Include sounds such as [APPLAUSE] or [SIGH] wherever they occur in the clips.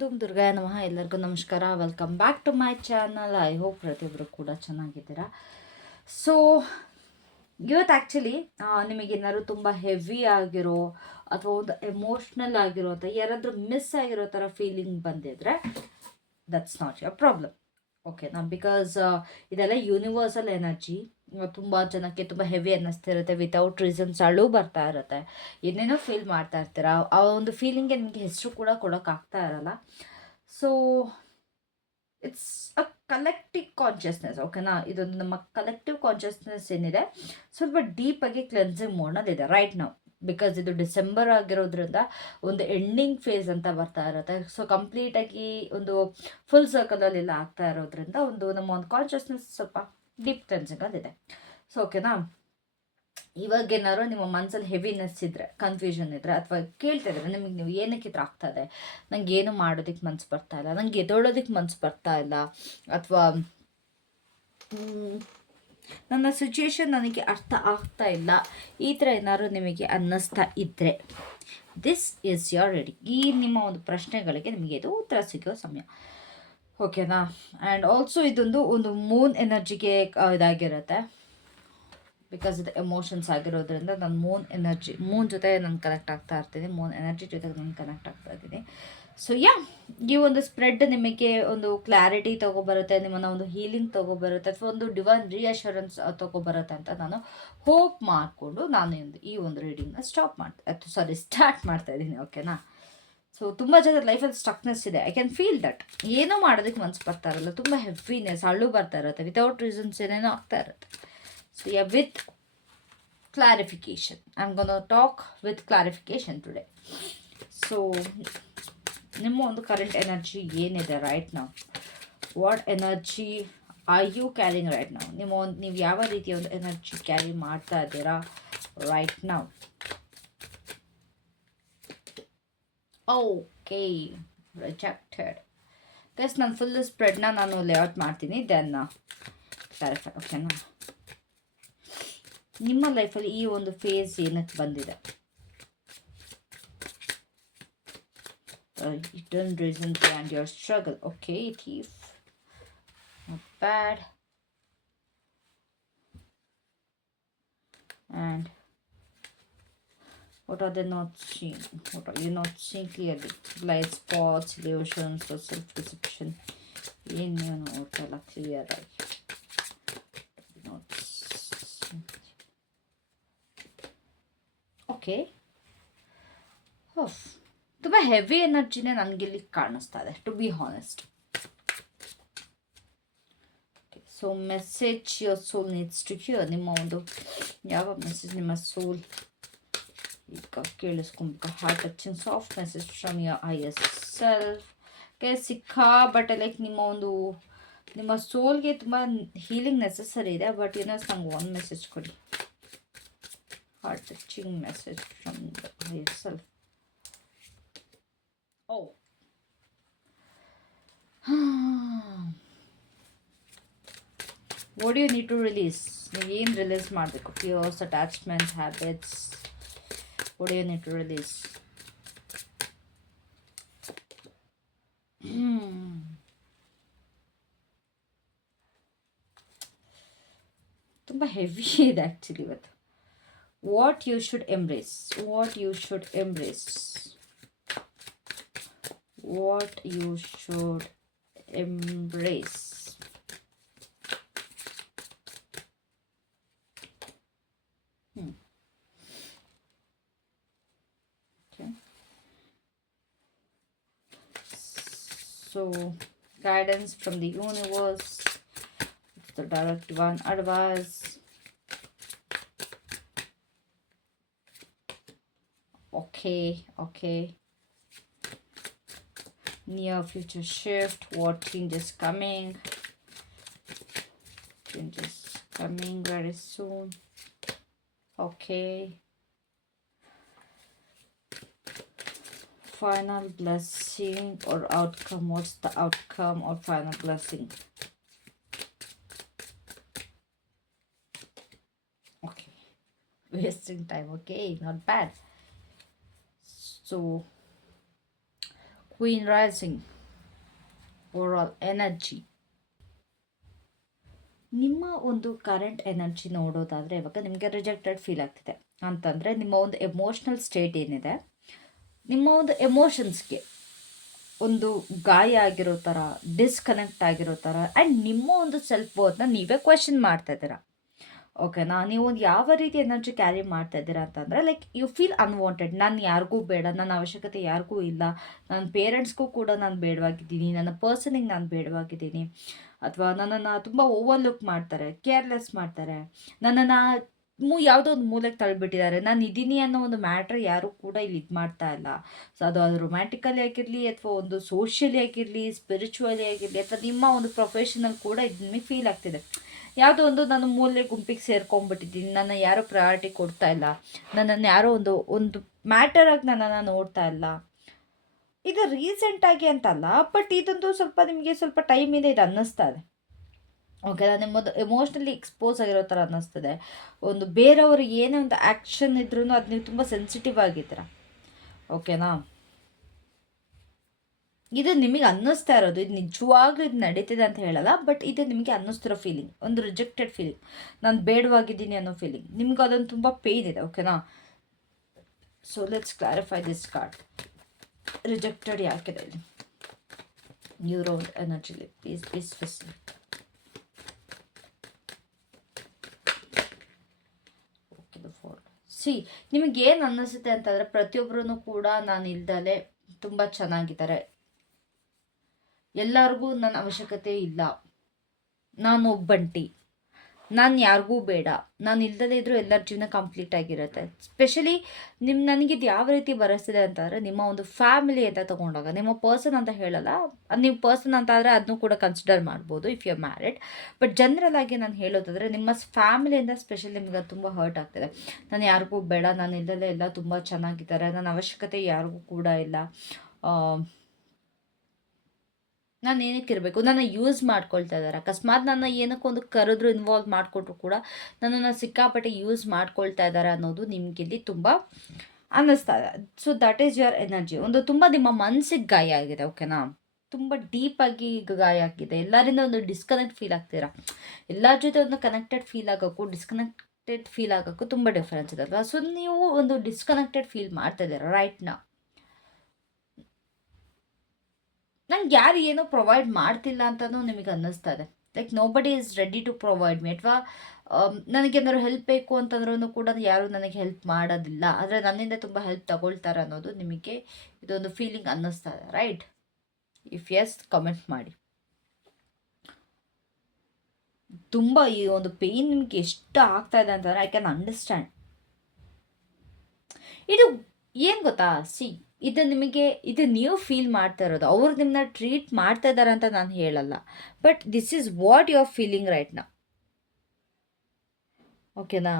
ತುಮ್ ದುರ್ಗಾಯ ನಮಃ. ಎಲ್ಲರಿಗೂ ನಮಸ್ಕಾರ. Welcome back to my channel I hope ಪ್ರತಿಯೊಬ್ಬರು ಕೂಡ ಚೆನ್ನಾಗಿದ್ದೀರಾ? ಸೊ ಇವತ್ತು ಆ್ಯಕ್ಚುಲಿ ನಿಮಗೇನಾದ್ರು ತುಂಬ ಹೆವಿ ಆಗಿರೋ ಅಥವಾ ಒಂದು ಎಮೋಷ್ನಲ್ ಆಗಿರೋ ಅಥವಾ ಯಾರಾದರೂ ಮಿಸ್ ಆಗಿರೋ ಥರ ಫೀಲಿಂಗ್ ಬಂದಿದ್ರೆ ದಟ್ಸ್ ನಾಟ್ ಯುವರ್ ಪ್ರಾಬ್ಲಮ್ ಓಕೆನಾ ಬಿಕಾಸ್ ಇದೆಲ್ಲ ಯೂನಿವರ್ಸಲ್ ಎನರ್ಜಿ ತುಂಬ ಜನಕ್ಕೆ ತುಂಬ ಹೆವಿ ಅನ್ನಿಸ್ತಿರುತ್ತೆ. ವಿತೌಟ್ ರೀಸನ್ಸ್ ಅಳು ಬರ್ತಾ ಇರುತ್ತೆ. ಏನೇನೋ ಫೀಲ್ ಮಾಡ್ತಾ ಇರ್ತೀರ? ಆ ಒಂದು ಫೀಲಿಂಗ್ಗೆ ನಿಮಗೆ ಹೆಸರು ಕೂಡ ಕೊಡೋಕ್ಕಾಗ್ತಾ ಇರಲ್ಲ. So it's a collective consciousness ಓಕೆನಾ ಇದೊಂದು ನಮ್ಮ ಕಲೆಕ್ಟಿವ್ ಕಾನ್ಷಿಯಸ್ನೆಸ್ ಏನಿದೆ? ಸ್ವಲ್ಪ ಡೀಪಾಗಿ ಕ್ಲೆನ್ಸಿಂಗ್ ಮೋಡ್ನಲ್ಲಿದೆ ರೈಟ್ ನಾವು ಬಿಕಾಸ್ ಇದು ಡಿಸೆಂಬರ್ ಆಗಿರೋದ್ರಿಂದ ಒಂದು ಎಂಡಿಂಗ್ ಫೇಸ್ ಅಂತ ಬರ್ತಾ ಇರುತ್ತೆ. ಸೊ ಕಂಪ್ಲೀಟಾಗಿ ಒಂದು ಫುಲ್ ಸರ್ಕಲಲ್ಲಿ ಎಲ್ಲ ಆಗ್ತಾ ಇರೋದ್ರಿಂದ ಒಂದು ನಮ್ಮ ಒಂದು ಕಾನ್ಷಿಯಸ್ನೆಸ್ ಸ್ವಲ್ಪ ಡೀಪ್ ಕ್ಲೆನ್ಸಿಂಗ್ ಅದಿದೆ ಸೊ ಓಕೆನಾ ಇವಾಗ ಏನಾದ್ರು ನಿಮ್ಮ ಮನಸ್ಸಲ್ಲಿ ಹೆವಿನೆಸ್ ಇದ್ರೆ ಕನ್ಫ್ಯೂಷನ್ ಇದ್ದರೆ ಅಥವಾ ಕೇಳ್ತಾ ಇದ್ರೆ, ನಿಮಗೆ ನೀವು ಏನಕ್ಕೆ ಇದ್ರ ಇದೆ? ನಂಗೆ ಏನು ಮಾಡೋದಕ್ಕೆ ಮನ್ಸು ಬರ್ತಾ ಇಲ್ಲ, ನಂಗೆ ಎದೊಳೋದಕ್ಕೆ ಮನ್ಸು ಬರ್ತಾ ಇಲ್ಲ, ಅಥವಾ ನನ್ನ ಸಿಚುಯೇಷನ್ ನನಗೆ ಅರ್ಥ ಆಗ್ತಾ ಇಲ್ಲ, ಈ ಥರ ಏನಾದ್ರು ನಿಮಗೆ ಅನ್ನಿಸ್ತಾ ಇದ್ದರೆ ದಿಸ್ ಈಸ್ ಯೋರ್ ರೆಡಿ ಈ ನಿಮ್ಮ ಒಂದು ಪ್ರಶ್ನೆಗಳಿಗೆ ನಿಮಗೆ ಇದು ಉತ್ತರ ಸಿಗೋ ಸಮಯ. ಓಕೆನಾ? ಆ್ಯಂಡ್ ಆಲ್ಸೋ ಇದೊಂದು ಒಂದು ಮೂನ್ ಎನರ್ಜಿಗೆ ಇದಾಗಿರುತ್ತೆ. ಬಿಕಾಸ್ ಇದು ಎಮೋಷನ್ಸ್ ಆಗಿರೋದ್ರಿಂದ ನಾನು ಮೂನ್ ಎನರ್ಜಿ ಮೂನ್ ಜೊತೆ ನಾನು ಕನೆಕ್ಟ್ ಆಗ್ತಾ ಇರ್ತೀನಿ. ಮೂನ್ ಎನರ್ಜಿ ಜೊತೆ ನಾನು ಕನೆಕ್ಟ್ ಆಗ್ತಾ ಇದ್ದೀನಿ. ಸೊ ಯಾ ಈ ಒಂದು ಸ್ಪ್ರೆಡ್ ನಿಮಗೆ ಒಂದು ಕ್ಲಾರಿಟಿ ತೊಗೊಬರುತ್ತೆ, ನಿಮ್ಮನ್ನು ಒಂದು ಹೀಲಿಂಗ್ ತೊಗೊಬರುತ್ತೆ, ಅಥವಾ ಒಂದು ಡಿವೈನ್ ರಿಯಶೂರೆನ್ಸ್ ತೊಗೊಬರುತ್ತೆ ಅಂತ ನಾನು ಹೋಪ್ ಮಾಡಿಕೊಂಡು ನಾನು ಈ ಒಂದು ರೀಡಿಂಗ್ನ ಸ್ಟಾಪ್ ಮಾಡ್ತಾ ಸಾರಿ ಸ್ಟಾರ್ಟ್ ಮಾಡ್ತಾ ಇದ್ದೀನಿ ಓಕೆನಾ ಸೊ ತುಂಬ ಜನ ಲೈಫಲ್ಲಿ ಸ್ಟಕ್ನೆಸ್ ಇದೆ. ಐ ಕ್ಯಾನ್ ಫೀಲ್ ದಟ್ ಏನೋ ಮಾಡೋದಕ್ಕೆ ಮನ್ಸು ಬರ್ತಾ ಇರಲ್ಲ. ತುಂಬ ಹೆವಿನೆಸ್ ಅಳ್ಳು ಬರ್ತಾ ಇರುತ್ತೆ. ವಿತೌಟ್ ರೀಸನ್ಸ್ ಏನೇನೋ ಆಗ್ತಾ ಇರುತ್ತೆ. So yeah with clarification I am gonna talk with clarification today so ನಿಮ್ಮ ಒಂದು ಕರೆಂಟ್ ಎನರ್ಜಿ ಏನಿದೆ ರೈಟ್ ನಾವು what energy I you carrying right ನಾವು ನಿಮ್ಮ ಒಂದು ನೀವು ಯಾವ ರೀತಿಯ ಒಂದು ಎನರ್ಜಿ ಕ್ಯಾರಿ ಮಾಡ್ತಾ ಇದ್ದೀರಾ ರೈಟ್ ನಾವು ಓಕೆ ರಿಜೆಕ್ಟೆಡ್ ಗಸ್ ನಾನು ಫುಲ್ ಸ್ಪ್ರೆಡ್ನ ನಾನು ಲೇಔಟ್ ಮಾಡ್ತೀನಿ ದೆನ್ ಕ್ಲಾರಿಫೈ ಓಕೆನಾ ನಿಮ್ಮ ಲೈಫಲ್ಲಿ ಈ ಒಂದು ಫೇಸ್ ಏನಕ್ಕೆ ಬಂದಿದೆ? Hidden reasons and your struggle. Okay thief not bad. And what are they not seeing what are you not seeing clearly blind spots illusions or self-deception ಏನು ನೀವು ನೋಡ್ತಲ್ಲ ಕ್ಲಿಯರ್ ಆಗಿ ಓಕೆ ಓಫ್ ತುಂಬ ಹೆವಿ ಎನರ್ಜಿನೇ ನನಗಿಲ್ಲಿ ಕಾಣಿಸ್ತಾ ಇದೆ to be honest so message your soul needs to hear ನಿಮ್ಮ ಒಂದು ಯಾವ message ನಿಮ್ಮ ಸೋಲ್ ಈಗ ಕೇಳಿಸ್ಕೊಬೇಕು heart touching soft message from your I S self K ಸಿಕ್ಕಾಬಟ್ಟೆ ಲೈಕ್ ನಿಮ್ಮ ಒಂದು ನಿಮ್ಮ ಸೋಲ್ಗೆ ತುಂಬ ಹೀಲಿಂಗ್ ನೆಸಸರಿ ಇದೆ ಬಟ್ ಏನೋ ನಂಗೆ ಒಂದು ಮೆಸೇಜ್ ಕೊಡಿ heart touching message from the I S self Oh. [SIGHS] what do you need to release? ಏನು ರಿಲೀಸ್ ಮಾಡಬೇಕು fears attachments habits what do you need to release? ತುಂಬ ಹೆವಿ ಇದೆ [LAUGHS] ಆ್ಯಕ್ಚುಲಿ ಇವತ್ತು what you should embrace what you should embrace what you should embrace. Guidance from the universe, the direct divine advice. Okay, okay. Near future shift what changes coming? Changes coming very soon. Okay final blessing or outcome what's the outcome or final blessing okay wasting time okay not bad so Queen Rising. Overall energy. ನಿಮ್ಮ ಒಂದು current energy ನೋಡೋದಾದರೆ ಇವಾಗ ನಿಮಗೆ rejected feel ಆಗ್ತಿದೆ ಅಂತಂದರೆ ನಿಮ್ಮ ಒಂದು emotional state ಏನಿದೆ ನಿಮ್ಮ ಒಂದು ಎಮೋಷನ್ಸ್ಗೆ ಒಂದು ಗಾಯ ಆಗಿರೋ ಥರ ಡಿಸ್ಕನೆಕ್ಟ್ ಆಗಿರೋ ಥರ ಆ್ಯಂಡ್ ನಿಮ್ಮ ಒಂದು ಸೆಲ್ಫ್ ವರ್ತ್ನ ನೀವೇ ಕ್ವೆಶನ್ ಮಾಡ್ತಾ ಇದ್ದೀರಾ? ಓಕೆನಾ ನೀವು ಒಂದು ಯಾವ ರೀತಿ ಎನರ್ಜಿ ಕ್ಯಾರಿ ಮಾಡ್ತಾ ಇದ್ದೀರಾ ಅಂತಂದರೆ ಲೈಕ್ ಯು ಫೀಲ್ ಅನ್ವಾಂಟೆಡ್ ನಾನು ಯಾರಿಗೂ ಬೇಡ ನನ್ನ ಅವಶ್ಯಕತೆ ಯಾರಿಗೂ ಇಲ್ಲ. ನನ್ನ ಪೇರೆಂಟ್ಸ್ಗೂ ಕೂಡ ನಾನು ಬೇಡವಾಗಿದ್ದೀನಿ. ನನ್ನ ಪರ್ಸನಿಗೆ ನಾನು ಬೇಡವಾಗಿದ್ದೀನಿ. ಅಥವಾ ನನ್ನನ್ನು ತುಂಬ ಓವರ್ಲುಕ್ ಮಾಡ್ತಾರೆ ಕೇರ್ಲೆಸ್ ಮಾಡ್ತಾರೆ. ನನ್ನನ್ನು ಮೂ, ಯಾವುದೋ ಒಂದು ಮೂಲೆಗೆ ತಳ್ಳಿಬಿಟ್ಟಿದ್ದಾರೆ ನಾನು ಇದ್ದೀನಿ ಅನ್ನೋ ಒಂದು ಮ್ಯಾಟ್ರ್ ಯಾರೂ ಕೂಡ ಇಲ್ಲಿ ಇದು ಮಾಡ್ತಾ ಇಲ್ಲ. ಸೊ, ಅದು ಅದು ರೊಮ್ಯಾಂಟಿಕಲಿ ಆಗಿರಲಿ ಅಥವಾ ಒಂದು ಸೋಷಿಯಲಿ ಆಗಿರಲಿ ಸ್ಪಿರಿಚುವಲಿ ಆಗಿರಲಿ ಅಥವಾ ನಿಮ್ಮ ಒಂದು ಪ್ರೊಫೆಷನಲ್ ಕೂಡ ಇದನ್ನ ಫೀಲ್ ಆಗ್ತಿದೆ. ಯಾವುದೋ ಒಂದು ನಾನು ಮೂಲೆ ಗುಂಪಿಗೆ ಸೇರ್ಕೊಂಡ್ಬಿಟ್ಟಿದ್ದೀನಿ ನನ್ನ ಯಾರೋ ಪ್ರಯಾರಿಟಿ ಕೊಡ್ತಾ ಇಲ್ಲ. ನನ್ನನ್ನು ಯಾರೋ ಒಂದು ಒಂದು ಮ್ಯಾಟರಾಗಿ ನನ್ನನ್ನು ನೋಡ್ತಾ ಇಲ್ಲ. ಇದು ರೀಸೆಂಟಾಗಿ ಅಂತಲ್ಲ, ಬಟ್ ಇದೊಂದು ಸ್ವಲ್ಪ ನಿಮಗೆ ಸ್ವಲ್ಪ ಟೈಮಿಂದ ಇದು ಅನ್ನಿಸ್ತಾ ಇದೆ. ಓಕೆ ನಿಮ್ಮದು ಎಮೋಷ್ನಲಿ ಎಕ್ಸ್ಪೋಸ್ ಆಗಿರೋ ಥರ ಅನ್ನಿಸ್ತದೆ. ಒಂದು ಬೇರೆಯವರು ಏನೇ ಒಂದು ಆ್ಯಕ್ಷನ್ ಇದ್ರೂ ಅದು ನೀವು ತುಂಬ ಸೆನ್ಸಿಟಿವ್ ಆಗಿದ್ದೀರ? ಓಕೆನಾ ಇದು ನಿಮಗೆ ಅನ್ನಿಸ್ತಾ ಇರೋದು, ಇದು ನಿಜವಾಗ್ಲೂ ಇದು ನಡೀತಿದೆ ಅಂತ ಹೇಳಲ್ಲ ಬಟ್ ಇದು ನಿಮಗೆ ಅನ್ನಿಸ್ತಿರೋ ಫೀಲಿಂಗ್ ಒಂದು ರಿಜೆಕ್ಟೆಡ್ ಫೀಲಿಂಗ್ ನಾನು ಬೇಡವಾಗಿದ್ದೀನಿ ಅನ್ನೋ ಫೀಲಿಂಗ್ ನಿಮ್ಗೆ ಅದೊಂದು ತುಂಬ ಪೇಯ್ನ್ ಇದೆ ಓಕೆನಾ so let's clarify this card rejected ಯಾಕಿದೆ ಇಲ್ಲಿ? ನ್ಯೂರೋ ಎನರ್ಜಿಲಿ ಪ್ಲೀಸ್ ಪ್ಲೀಸ್ ಫೆಸಿಲಿಟಿ ಸಿ, ನಿಮಗೇನು ಅನ್ನಿಸುತ್ತೆ ಅಂತಂದರೆ ಪ್ರತಿಯೊಬ್ಬರೂ ಕೂಡ ನಾನು ಇಲ್ದಲೆ ತುಂಬ ಚೆನ್ನಾಗಿದ್ದಾರೆ. ಎಲ್ಲರಿಗೂ ನನ್ನ ಅವಶ್ಯಕತೆ ಇಲ್ಲ. ನಾನು ಒಬ್ಬಂಟಿ. ನಾನು ಯಾರಿಗೂ ಬೇಡ. ನಾನು ಇಲ್ದಲೇ ಇದ್ದರೂ ಎಲ್ಲರ ಜೀವನ ಕಂಪ್ಲೀಟ್ ಆಗಿರುತ್ತೆ. ಸ್ಪೆಷಲಿ ನಿಮ್ಮ ಇದು ಯಾವ ರೀತಿ ಬರೆಸ್ತಿದೆ ಅಂತಂದರೆ ನಿಮ್ಮ ಒಂದು ಫ್ಯಾಮಿಲಿ ಅಂತ ತೊಗೊಂಡಾಗ, ನಿಮ್ಮ ಪರ್ಸನ್ ಅಂತ ಹೇಳಲ್ಲ ನೀವು ಪರ್ಸನ್ ಅಂತ ಆದರೆ ಅದನ್ನು ಕೂಡ ಕನ್ಸಿಡರ್ ಮಾಡ್ಬೋದು if you married but general ಆಗಿ ನಾನು ಹೇಳೋದಾದರೆ ನಿಮ್ಮ ಫ್ಯಾಮಿಲಿಯಿಂದ ಸ್ಪೆಷಲಿ ನಿಮ್ಗೆ ತುಂಬ ಹರ್ಟ್ ಆಗ್ತಿದೆ. ನಾನು ಯಾರಿಗೂ ಬೇಡ, ನಾನು ಇಲ್ಲದಲ್ಲೇ ಎಲ್ಲ ತುಂಬ ಚೆನ್ನಾಗಿದ್ದಾರೆ ನನ್ನ ಅವಶ್ಯಕತೆ ಯಾರಿಗೂ ಕೂಡ ಇಲ್ಲ. ನಾನು ಏನಕ್ಕೆ ಇರಬೇಕು? ನನ್ನ ಯೂಸ್ ಮಾಡ್ಕೊಳ್ತಾ ಇದ್ದಾರೆ ಅಕಸ್ಮಾತ್ ನನ್ನ ಏನಕ್ಕೊಂದು ಕರೆದ್ರು ಇನ್ವಾಲ್ವ್ ಮಾಡಿಕೊಟ್ರು ಕೂಡ ನನ್ನನ್ನು ಸಿಕ್ಕಾಪಟ್ಟೆ ಯೂಸ್ ಮಾಡ್ಕೊಳ್ತಾ ಇದ್ದಾರೆ ಅನ್ನೋದು ನಿಮಗಿಲ್ಲಿ ತುಂಬ ಅನ್ನಿಸ್ತಾ ಇದೆ. So that is your energy ಒಂದು ತುಂಬ ನಿಮ್ಮ ಮನಸ್ಸಿಗೆ ಗಾಯ ಆಗಿದೆ ಓಕೆನಾ ತುಂಬ ಡೀಪಾಗಿ ಈಗ ಗಾಯ ಆಗಿದೆ. ಎಲ್ಲರಿಂದ ಒಂದು ಡಿಸ್ಕನೆಕ್ಟ್ ಫೀಲ್ ಆಗ್ತೀರಾ? ಎಲ್ಲರ ಜೊತೆ ಒಂದು ಕನೆಕ್ಟೆಡ್ ಫೀಲ್ ಆಗೋಕ್ಕೂ ಡಿಸ್ಕನೆಕ್ಟೆಡ್ ಫೀಲ್ ಆಗೋಕ್ಕೂ ತುಂಬ ಡಿಫ್ರೆನ್ಸ್ ಇದೆ ಅಲ್ವಾ? ಸೊ ನೀವು ಒಂದು ಡಿಸ್ಕನೆಕ್ಟೆಡ್ ಫೀಲ್ ಮಾಡ್ತಾ ಇದ್ದೀರಾ ರೈಟ್ನ ನಂಗೆ ಯಾರು ಏನೋ ಪ್ರೊವೈಡ್ ಮಾಡ್ತಿಲ್ಲ ಅಂತಲೂ ನಿಮಗೆ ಅನ್ನಿಸ್ತಾ ಇದೆ like nobody is ready to provide me ಅಥವಾ ನನಗೇನಾದ್ರು ಹೆಲ್ಪ್ ಬೇಕು ಅಂತಂದ್ರೂ ಕೂಡ ಯಾರು ನನಗೆ ಹೆಲ್ಪ್ ಮಾಡೋದಿಲ್ಲ. ಆದರೆ ನನ್ನಿಂದ ತುಂಬ ಹೆಲ್ಪ್ ತಗೊಳ್ತಾರೆ ಅನ್ನೋದು ನಿಮಗೆ ಇದೊಂದು ಫೀಲಿಂಗ್ ಅನ್ನಿಸ್ತಾ ಇದೆ ರೈಟ್ ಇಫ್ ಎಸ್ ಕಮೆಂಟ್ ಮಾಡಿ. ತುಂಬ ಈ ಒಂದು ಪೇಯ್ನ್ ನಿಮಗೆ ಎಷ್ಟು ಆಗ್ತಾ ಇದೆ ಅಂತಂದರೆ ಐ ಕ್ಯಾನ್ ಅಂಡರ್ಸ್ಟ್ಯಾಂಡ್ ಇದು ಏನು ಗೊತ್ತಾ? ಸಿ ಇದು ನಿಮಗೆ, ಇದು ನೀವು ಫೀಲ್ ಮಾಡ್ತಾ ಇರೋದು. ಅವ್ರು ನಿಮ್ಮನ್ನ ಟ್ರೀಟ್ ಮಾಡ್ತಾ ಇದ್ದಾರೆ ಅಂತ ನಾನು ಹೇಳಲ್ಲ. But this is what you are feeling right ನಾ? ಓಕೆನಾ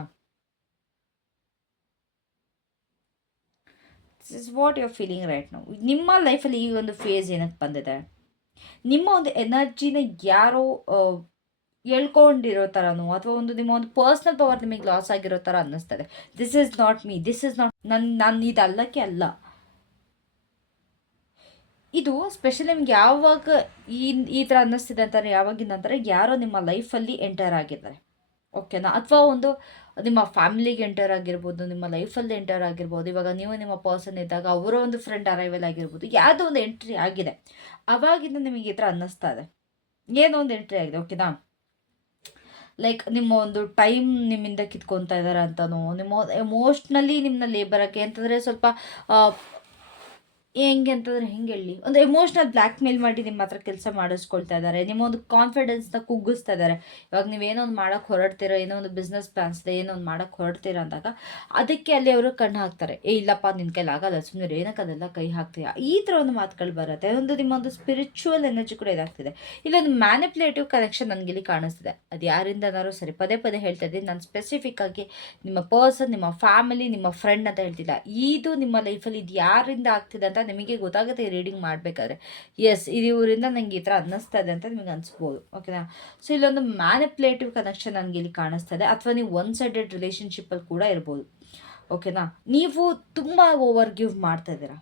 this is what you are feeling right ನಾವು ನಿಮ್ಮ ಲೈಫಲ್ಲಿ ಈ ಒಂದು ಫೇಸ್ ಏನಕ್ಕೆ ಬಂದಿದೆ? ನಿಮ್ಮ ಒಂದು ಎನರ್ಜಿನ ಯಾರೋ ಎಳ್ಕೊಂಡಿರೋ ಥರನೋ ಅಥವಾ ಒಂದು ನಿಮ್ಮ ಒಂದು ಪರ್ಸ್ನಲ್ ಪವರ್ ನಿಮಗೆ ಲಾಸ್ ಆಗಿರೋ ಥರ ಅನ್ನಿಸ್ತದೆ this is not me this is not ನನ್ನ ನಾನು ಇದಲ್ಲಕ್ಕೆ ಅಲ್ಲ. ಇದು ಸ್ಪೆಷಲಿ ನಿಮ್ಗೆ ಯಾವಾಗ ಈ ಈ ಥರ ಅನ್ನಿಸ್ತಿದೆ ಅಂತಾರೆ, ಯಾವಾಗಿಂದ ಅಂತಾರೆ, ಯಾರೋ ನಿಮ್ಮ ಲೈಫಲ್ಲಿ ಎಂಟರ್ ಆಗಿದ್ದಾರೆ. ಓಕೆನಾ ಅಥವಾ ಒಂದು ನಿಮ್ಮ ಫ್ಯಾಮಿಲಿಗೆ ಎಂಟರ್ ಆಗಿರ್ಬೋದು, ನಿಮ್ಮ ಲೈಫಲ್ಲಿ ಎಂಟರ್ ಆಗಿರ್ಬೋದು, ಇವಾಗ ನೀವು ನಿಮ್ಮ ಪರ್ಸನ್ ಇದ್ದಾಗ ಅವರ ಒಂದು ಫ್ರೆಂಡ್ ಅರೈವಲ್ ಆಗಿರ್ಬೋದು, ಯಾವುದೋ ಒಂದು ಎಂಟ್ರಿ ಆಗಿದೆ. ಅವಾಗಿಂದ ನಿಮಗೆ ಈ ಥರ ಅನ್ನಿಸ್ತಾ ಇದೆ. ಏನೋ ಒಂದು ಎಂಟ್ರಿ ಆಗಿದೆ ಓಕೆನಾ ಲೈಕ್ ನಿಮ್ಮ ಒಂದು ಟೈಮ್ ನಿಮ್ಮಿಂದ ಕಿತ್ಕೊತಾ ಇದ್ದಾರೆ ಅಂತನೋ, ನಿಮ್ಮ ಎಮೋಷ್ನಲಿ ನಿಮ್ಮನ್ನ ಲೇಬರಕ್ಕೆ ಅಂತಂದರೆ ಸ್ವಲ್ಪ ಹೆಂಗೆ ಅಂತಂದ್ರೆ ಹೆಂಗೆ ಹೇಳಿ. ಒಂದು ಎಮೋಷ್ನಲ್ ಬ್ಲ್ಯಾಕ್ ಮೇಲ್ ಮಾಡಿ ನಿಮ್ಮ ಹತ್ರ ಕೆಲಸ ಮಾಡಿಸ್ಕೊಳ್ತಾ ಇದ್ದಾರೆ ನಿಮ್ಮ ಒಂದು ಕಾನ್ಫಿಡೆನ್ಸ್ನ ಕುಗ್ಗಿಸ್ತಾ ಇದ್ದಾರೆ ಇವಾಗ ಏನೋ ಒಂದು ಮಾಡೋಕ್ಕೆ ಹೊರಡ್ತೀರೋ, ಏನೋ ಒಂದು ಬಿಸ್ನೆಸ್ ಪ್ಲಾನ್ಸ್ ಇದೆ ಏನೋ ಒಂದು ಮಾಡೋಕ್ಕೆ ಹೊರಡ್ತೀರ ಅಂದಾಗ ಅದಕ್ಕೆ ಅಲ್ಲಿ ಅವರು ಕಣ್ಣು ಹಾಕ್ತಾರೆ. ಏ, ಇಲ್ಲಪ್ಪ ನಿನ್ನ ಕೈಲಿ ಆಗಲ್ಲ ಸುಮ್ಮನೆ ಏನಕ್ಕೆ ಅದೆಲ್ಲ ಕೈ ಹಾಕ್ತೀಯ? ಈ ಥರ ಒಂದು ಮಾತುಗಳು ಬರುತ್ತೆ. ಒಂದು ನಿಮ್ಮ ಒಂದು ಸ್ಪಿರಿಚುವಲ್ ಎನರ್ಜಿ ಕೂಡ ಇದಾಗ್ತಿದೆ. ಇಲ್ಲೊಂದು ಮ್ಯಾನಿಪ್ಯುಲೇಟಿವ್ ಕನೆಕ್ಷನ್ ನನಗೆ ಇಲ್ಲಿ ಕಾಣಿಸ್ತಿದೆ. ಅದು ಯಾರಿಂದನಾದ್ರು ಸರಿ, ಪದೇ ಪದೇ ಹೇಳ್ತಾ ಇದ್ದೀನಿ. ನಾನು ಸ್ಪೆಸಿಫಿಕ್ ಆಗಿ ನಿಮ್ಮ ಪರ್ಸನ್ ನಿಮ್ಮ ಫ್ಯಾಮಿಲಿ ನಿಮ್ಮ ಫ್ರೆಂಡ್ ಅಂತ ಹೇಳ್ತಿಲ್ಲ. ಇದು ನಿಮ್ಮ ಲೈಫಲ್ಲಿ ಇದು ಯಾರಿಂದ ಆಗ್ತಿದೆ ಅಂತ ನಿಮಗೆ ಗೊತ್ತಾಗುತ್ತೆ ರೀಡಿಂಗ್ ಮಾಡಬೇಕಾದ್ರೆ. ಎಸ್ ಇವರಿಂದ ನನಗೆ ಈ ಥರ ಅನ್ನಿಸ್ತಾ ಇದೆ ಅಂತ ನಿಮಗೆ ಅನಿಸ್ಬೋದು. ಓಕೆನಾ ಸೊ ಇಲ್ಲೊಂದು ಮ್ಯಾನಿಪ್ಯುಲೇಟಿವ್ ಕನೆಕ್ಷನ್ ನನಗೆ ಇಲ್ಲಿ ಕಾಣಿಸ್ತಾ ಇದೆ ಅಥವಾ ನೀವು ಒನ್ ಸೈಡೆಡ್ ರಿಲೇಷನ್ಶಿಪ್ಪಲ್ಲಿ ಕೂಡ ಇರ್ಬೋದು. ಓಕೆನಾ ನೀವು ತುಂಬ ಓವರ್ ಗಿವ್ ಮಾಡ್ತಾ ಇದ್ದೀರಾ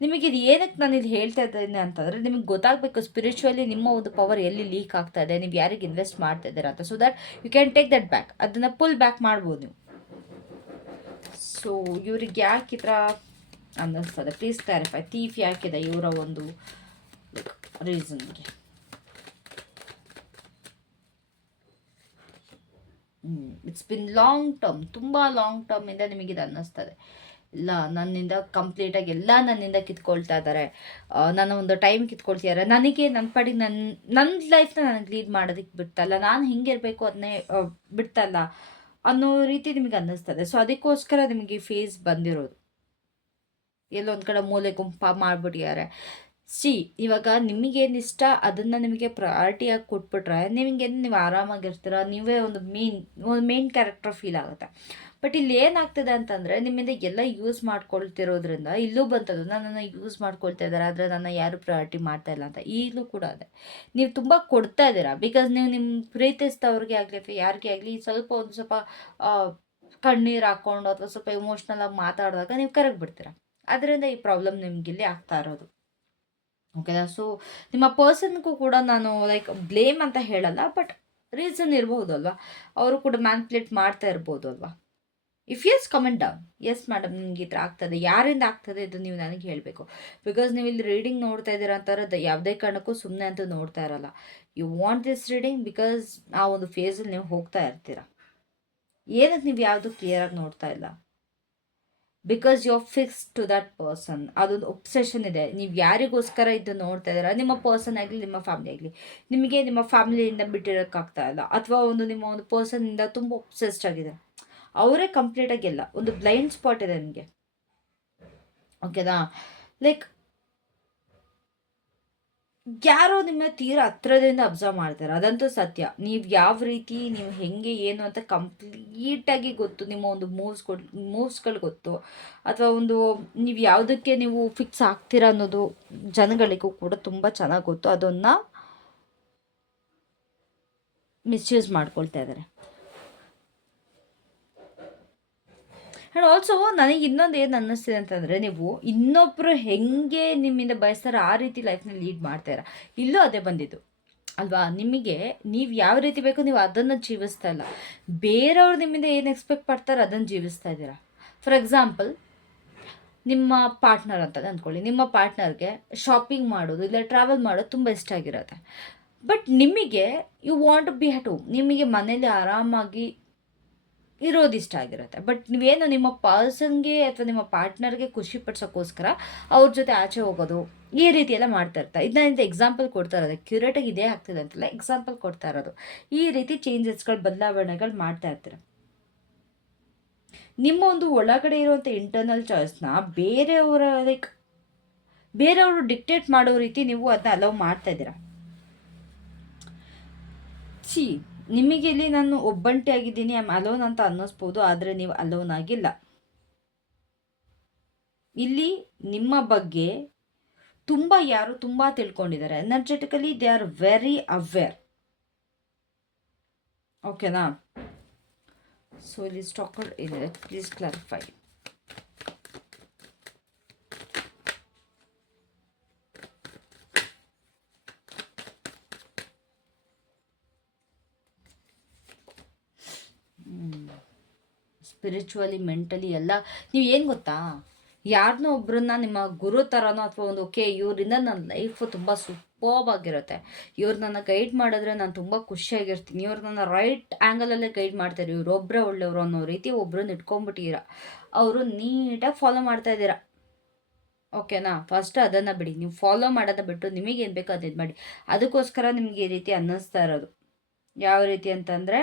ನಿಮಗೆ ಇದು ಏನಕ್ಕೆ ನಾನು ಇಲ್ಲಿ ಹೇಳ್ತಾ ಇದ್ದೇನೆ ಅಂತಂದರೆ, ನಿಮಗೆ ಗೊತ್ತಾಗಬೇಕು ಸ್ಪಿರಿಚುವಲಿ ನಿಮ್ಮ ಒಂದು ಪವರ್ ಎಲ್ಲಿ ಲೀಕ್ ಆಗ್ತಾ ಇದೆ, ನೀವು ಯಾರಿಗೆ ಇನ್ವೆಸ್ಟ್ ಮಾಡ್ತಾ ಇದ್ದೀರಾ ಅಂತ. So that you can take that back ಅದನ್ನು ಪುಲ್ ಬ್ಯಾಕ್ ಮಾಡ್ಬೋದು ನೀವು. ಸೊ ಇವ್ರಿಗೆ ಯಾಕೆ ಈ ಥರ ಅನ್ನಿಸ್ತದೆ. ಪ್ಲೀಸ್ ಕ್ಲಾರಿಫೈ ತೀಫ್ ಯಾಕಿದೆ ಇವರ ಒಂದು ರೀಸನ್ಗೆ ಇಟ್ಸ್ ಬಿನ್ ಲಾಂಗ್ ಟರ್ಮ್ ತುಂಬ ಲಾಂಗ್ ಟರ್ಮಿಂದ ನಿಮಗಿದು ಅನ್ನಿಸ್ತದೆ. ಇಲ್ಲ, ನನ್ನಿಂದ ಕಂಪ್ಲೀಟಾಗಿ ಎಲ್ಲ ನನ್ನಿಂದ ಕಿತ್ಕೊಳ್ತಾ ಇದ್ದಾರೆ ನನ್ನ ಒಂದು ಟೈಮ್ ಕಿತ್ಕೊಳ್ತಿದ್ದಾರೆ ನನಗೆ ನನ್ನ ಪಾಡಿಗೆ ನನ್ನ ನನ್ನ ಲೈಫ್ನ ನನಗೆ ಲೀಡ್ ಮಾಡೋದಕ್ಕೆ ಬಿಡ್ತಲ್ಲ ನಾನು ಹಿಂಗಿರಬೇಕು ಅದನ್ನೇ ಬಿಡ್ತಲ್ಲ ಅನ್ನೋ ರೀತಿ ನಿಮಗೆ ಅನ್ನಿಸ್ತದೆ. ಸೊ ಅದಕ್ಕೋಸ್ಕರ ನಿಮಗೆ ಫೇಸ್ ಬಂದಿರೋದು. ಎಲ್ಲೊಂದು ಕಡೆ ಮೂಲೆ ಗುಂಪ ಮಾಡಿಬಿಟ್ಟಿದ್ದಾರೆ. ಸಿ ಇವಾಗ ನಿಮಗೇನು ಇಷ್ಟ? ಅದನ್ನು ನಿಮಗೆ ಪ್ರಯಾರಿಟಿಯಾಗಿ ಕೊಟ್ಬಿಟ್ರೆ ನಿಮಗೆ ನೀವು ಆರಾಮಾಗಿರ್ತೀರ? ನೀವೇ ಒಂದು ಮೇನ್ ಒಂದು ಮೇನ್ ಕ್ಯಾರೆಕ್ಟರ್ ಫೀಲ್ ಆಗುತ್ತೆ. ಬಟ್ ಇಲ್ಲಿ ಏನಾಗ್ತದೆ ಅಂತಂದರೆ ನಿಮ್ಮಿಂದ ಎಲ್ಲ ಯೂಸ್ ಮಾಡ್ಕೊಳ್ತಿರೋದ್ರಿಂದ, ಇಲ್ಲೂ ಬಂತದ್ದು ನನ್ನನ್ನು ಯೂಸ್ ಮಾಡ್ಕೊಳ್ತಾ ಇದ್ದಾರೆ ಆದರೆ ನನ್ನ ಯಾರು ಪ್ರಯಾರಿಟಿ ಮಾಡ್ತಾ ಇಲ್ಲ ಅಂತ. ಈಗಲೂ ಕೂಡ ಅದೇ. ನೀವು ತುಂಬ ಕೊಡ್ತಾ ಇದ್ದೀರಾ? ಬಿಕಾಸ್ ನೀವು ನಿಮ್ಮ ಪ್ರೀತಿಸಿದವ್ರಿಗೆ ಆಗಲಿ ಅಥವಾ ಯಾರಿಗೆ ಆಗಲಿ ಸ್ವಲ್ಪ ಒಂದು ಸ್ವಲ್ಪ ಕಣ್ಣೀರು ಹಾಕ್ಕೊಂಡು ಅಥವಾ ಸ್ವಲ್ಪ ಇಮೋಷ್ನಲ್ ಆಗಿ ಮಾತಾಡಿದಾಗ ನೀವು ಕರೆಕ್ಟ್ ಬಿಡ್ತೀರಾ ಅದರಿಂದ ಈ ಪ್ರಾಬ್ಲಮ್ ನಿಮ್ಗಿಲ್ಲಿ ಆಗ್ತಾ ಇರೋದು. ಓಕೆನಾ ಸೊ ನಿಮ್ಮ ಪರ್ಸನ್ಗೂ ಕೂಡ ನಾನು ಲೈಕ್ ಬ್ಲೇಮ್ ಅಂತ ಹೇಳಲ್ಲ ಬಟ್ ರೀಸನ್ ಇರ್ಬೋದು ಅಲ್ವಾ? ಅವರು ಕೂಡ ಮ್ಯಾನ್ಪ್ಲೇಟ್ ಮಾಡ್ತಾ ಇರ್ಬೋದು ಅಲ್ವಾ? If yes comment down yes madam ನಿಮ್ಗೆ ಈ ಥರ ಆಗ್ತದೆ. ಯಾರಿಂದ ಆಗ್ತದೆ ಇದು ನೀವು ನನಗೆ ಹೇಳಬೇಕು. ಬಿಕಾಸ್ ನೀವು ಇಲ್ಲಿ ರೀಡಿಂಗ್ ನೋಡ್ತಾ ಇದ್ದೀರಾ ಅಂತಾರೆ ಯಾವುದೇ ಕಾರಣಕ್ಕೂ ಸುಮ್ಮನೆ ಅಂತ ನೋಡ್ತಾ ಇರಲ್ಲ. You want this reading because ಆ ಒಂದು ಫೇಸಲ್ಲಿ ನೀವು ಹೋಗ್ತಾ ಇರ್ತೀರ. ಏನಕ್ಕೆ ನೀವು ಯಾವುದು ಕ್ಲಿಯರಾಗಿ ನೋಡ್ತಾ ಇಲ್ಲ? Because you are fix to that person ಅದೊಂದು ಒಬ್ಸೆಷನ್ ಇದೆ. ನೀವು ಯಾರಿಗೋಸ್ಕರ ಇದು ನೋಡ್ತಾ ಇದ್ದೀರ? ನಿಮ್ಮ ಪರ್ಸನ್ ಆಗಲಿ, ನಿಮ್ಮ ಫ್ಯಾಮಿಲಿ ಆಗಲಿ. ನಿಮಗೆ ನಿಮ್ಮ ಫ್ಯಾಮಿಲಿಯಿಂದ ಬಿಟ್ಟಿರೋಕ್ಕಾಗ್ತಾ ಇಲ್ಲ. ಅಥವಾ ಒಂದು ನಿಮ್ಮ ಒಂದು ಪರ್ಸನ್ನಿಂದ ತುಂಬ ಒಬ್ಸೆಸ್ಡ್ ಆಗಿದೆ ಅವರೇ ಕಂಪ್ಲೀಟಾಗಿಲ್ಲ ಒಂದು ಬ್ಲೈಂಡ್ ಸ್ಪಾಟ್ ಇದೆ ನಿಮಗೆ. ಓಕೆನಾ ಲೈಕ್ ಯಾರೋ ನಿಮ್ಮ ತೀರ ಹತ್ರದಿಂದ ಅಬ್ಸರ್ವ್ ಮಾಡ್ತಾರೆ. ಅದಂತೂ ಸತ್ಯ. ನೀವು ಯಾವ ರೀತಿ, ನೀವು ಹೆಂಗೆ, ಏನು ಅಂತ ಕಂಪ್ಲೀಟಾಗಿ ಗೊತ್ತು. ನಿಮ್ಮ ಒಂದು ಮೂವ್ಸ್ ಮೂವ್ಸ್ಗಳು ಮೂವ್ಸ್ಗಳು ಗೊತ್ತು. ಅಥವಾ ಒಂದು ನೀವು ಯಾವುದಕ್ಕೆ ನೀವು ಫಿಕ್ಸ್ ಆಗ್ತೀರಾ ಅನ್ನೋದು ಜನಗಳಿಗೂ ಕೂಡ ತುಂಬ ಚೆನ್ನಾಗಿ ಗೊತ್ತು. ಅದನ್ನು ಮಿಸ್ಯೂಸ್ ಮಾಡ್ಕೊಳ್ತಾ ಇದ್ದಾರೆ ಆ್ಯಂಡ್ ಆಲ್ಸೋ ನನಗೆ ಇನ್ನೊಂದು ಏನು ಅನ್ನಿಸ್ತಿದೆ ಅಂತಂದರೆ ನೀವು ಇನ್ನೊಬ್ಬರು ಹೆಂಗೆ ನಿಮ್ಮಿಂದ ಬಯಸ್ತಾರೆ ಆ ರೀತಿ ಲೈಫ್ನ ಲೀಡ್ ಮಾಡ್ತಾಯಿರ ಇಲ್ಲೂ ಅದೇ ಬಂದಿದ್ದು. ಅಲ್ವಾ? ನಿಮಗೆ ನೀವು ಯಾವ ರೀತಿ ಬೇಕೋ ನೀವು ಅದನ್ನು ಜೀವಿಸ್ತಾ ಇಲ್ಲ. ಬೇರೆಯವ್ರು ನಿಮ್ಮಿಂದ ಏನು ಎಕ್ಸ್ಪೆಕ್ಟ್ ಮಾಡ್ತಾರೆ ಅದನ್ನು ಜೀವಿಸ್ತಾ ಇದ್ದೀರಾ? ಫಾರ್ ಎಕ್ಸಾಂಪಲ್ ನಿಮ್ಮ ಪಾರ್ಟ್ನರ್ ಅಂತ ಅಂದ್ಕೊಳ್ಳಿ. ನಿಮ್ಮ ಪಾರ್ಟ್ನರ್ಗೆ ಶಾಪಿಂಗ್ ಮಾಡೋದು ಇಲ್ಲ ಟ್ರಾವೆಲ್ ಮಾಡೋದು ತುಂಬ ಇಷ್ಟ ಆಗಿರುತ್ತೆ. ಬಟ್ ನಿಮಗೆ you want be at home ನಿಮಗೆ ಮನೇಲಿ ಆರಾಮಾಗಿ ಇರೋದು ಇಷ್ಟ ಆಗಿರುತ್ತೆ. ಬಟ್ ನೀವೇನು ನಿಮ್ಮ ಪರ್ಸನ್ಗೆ ಅಥವಾ ನಿಮ್ಮ ಪಾರ್ಟ್ನರ್ಗೆ ಖುಷಿ ಪಡಿಸೋಕ್ಕೋಸ್ಕರ ಅವ್ರ ಜೊತೆ ಆಚೆ ಹೋಗೋದು ಈ ರೀತಿ ಎಲ್ಲ ಮಾಡ್ತಾ ಇರ್ತಾರೆ ಇದನ್ನ ಎಕ್ಸಾಂಪಲ್ ಕೊಡ್ತಾ ಇರೋದು. ಕ್ಯೂರೇಟಾಗಿ ಇದೇ ಆಗ್ತಿದೆ ಅಂತಲ್ಲ ಎಕ್ಸಾಂಪಲ್ ಕೊಡ್ತಾ ಇರೋದು. ಈ ರೀತಿ ಚೇಂಜಸ್ಗಳು ಬದಲಾವಣೆಗಳು ಮಾಡ್ತಾ ಇರ್ತಾರೆ? ನಿಮ್ಮ ಒಂದು ಒಳಗಡೆ ಇರುವಂಥ ಇಂಟರ್ನಲ್ ಚಾಯ್ಸ್ನ ಬೇರೆಯವರ ಲೈಕ್ ಬೇರೆಯವರು ಡಿಕ್ಟೇಟ್ ಮಾಡೋ ರೀತಿ ನೀವು ಅದನ್ನ ಅಲೌ ಮಾಡ್ತಾ ಇದ್ದೀರಾ? ಸಿ ನಿಮಗೆ ಇಲ್ಲಿ ನಾನು ಒಬ್ಬಂಟಿ ಆಗಿದ್ದೀನಿ ಐಮ್ ಅಲೋನ್ ಅಂತ ಅನ್ನಿಸ್ಬೋದು, ಆದರೆ ನೀವು ಅಲೋನ್ ಆಗಿಲ್ಲ. ಇಲ್ಲಿ ನಿಮ್ಮ ಬಗ್ಗೆ ತುಂಬ ಯಾರು ತುಂಬ ತಿಳ್ಕೊಂಡಿದ್ದಾರೆ. Energetically they are very aware ಓಕೆನಾ ಸೊ ಇಲ್ಲಿ ಸ್ಟಾಕ್ ಇದೆ. ಪ್ಲೀಸ್ ಕ್ಲಾರಿಫೈ ಸ್ಪಿರಿಚುವಲಿ ಮೆಂಟಲಿ ಎಲ್ಲ. ನೀವು ಏನು ಗೊತ್ತಾ? ಯಾರನ್ನೋ ಒಬ್ಬರನ್ನ ನಿಮ್ಮ ಗುರು ಥರನೋ ಅಥವಾ ಒಂದು, ಓಕೆ, ಇವರಿಂದ ನನ್ನ ಲೈಫು ತುಂಬ ಆಗಿರುತ್ತೆ. ಇವ್ರು ನನ್ನ ಗೈಡ್ ಮಾಡಿದ್ರೆ ನಾನು ತುಂಬ ಖುಷಿಯಾಗಿರ್ತೀನಿ. ಇವ್ರು ನನ್ನ ರೈಟ್ ಆ್ಯಂಗಲಲ್ಲೇ ಗೈಡ್ ಮಾಡ್ತಾರೆ ಇವ್ರು ಒಬ್ಬರೇ ಒಳ್ಳೆಯವರು ಅನ್ನೋ ರೀತಿ ಒಬ್ಬರನ್ನ ಇಟ್ಕೊಂಡ್ಬಿಟ್ಟಿರ ಅವರು ನೀಟಾಗಿ ಫಾಲೋ ಮಾಡ್ತಾ ಇದ್ದೀರಾ. ಓಕೆನಾ? ಫಸ್ಟ್ ಅದನ್ನು ಬಿಡಿ. ನೀವು ಫಾಲೋ ಮಾಡೋದ ಬಿಟ್ಟು ನಿಮಗೇನು ಬೇಕೋ ಅದು ಇದು ಮಾಡಿ. ಅದಕ್ಕೋಸ್ಕರ ನಿಮಗೆ ಈ ರೀತಿ ಅನ್ನಿಸ್ತಾ ಇರೋದು. ಯಾವ ರೀತಿ ಅಂತಂದರೆ,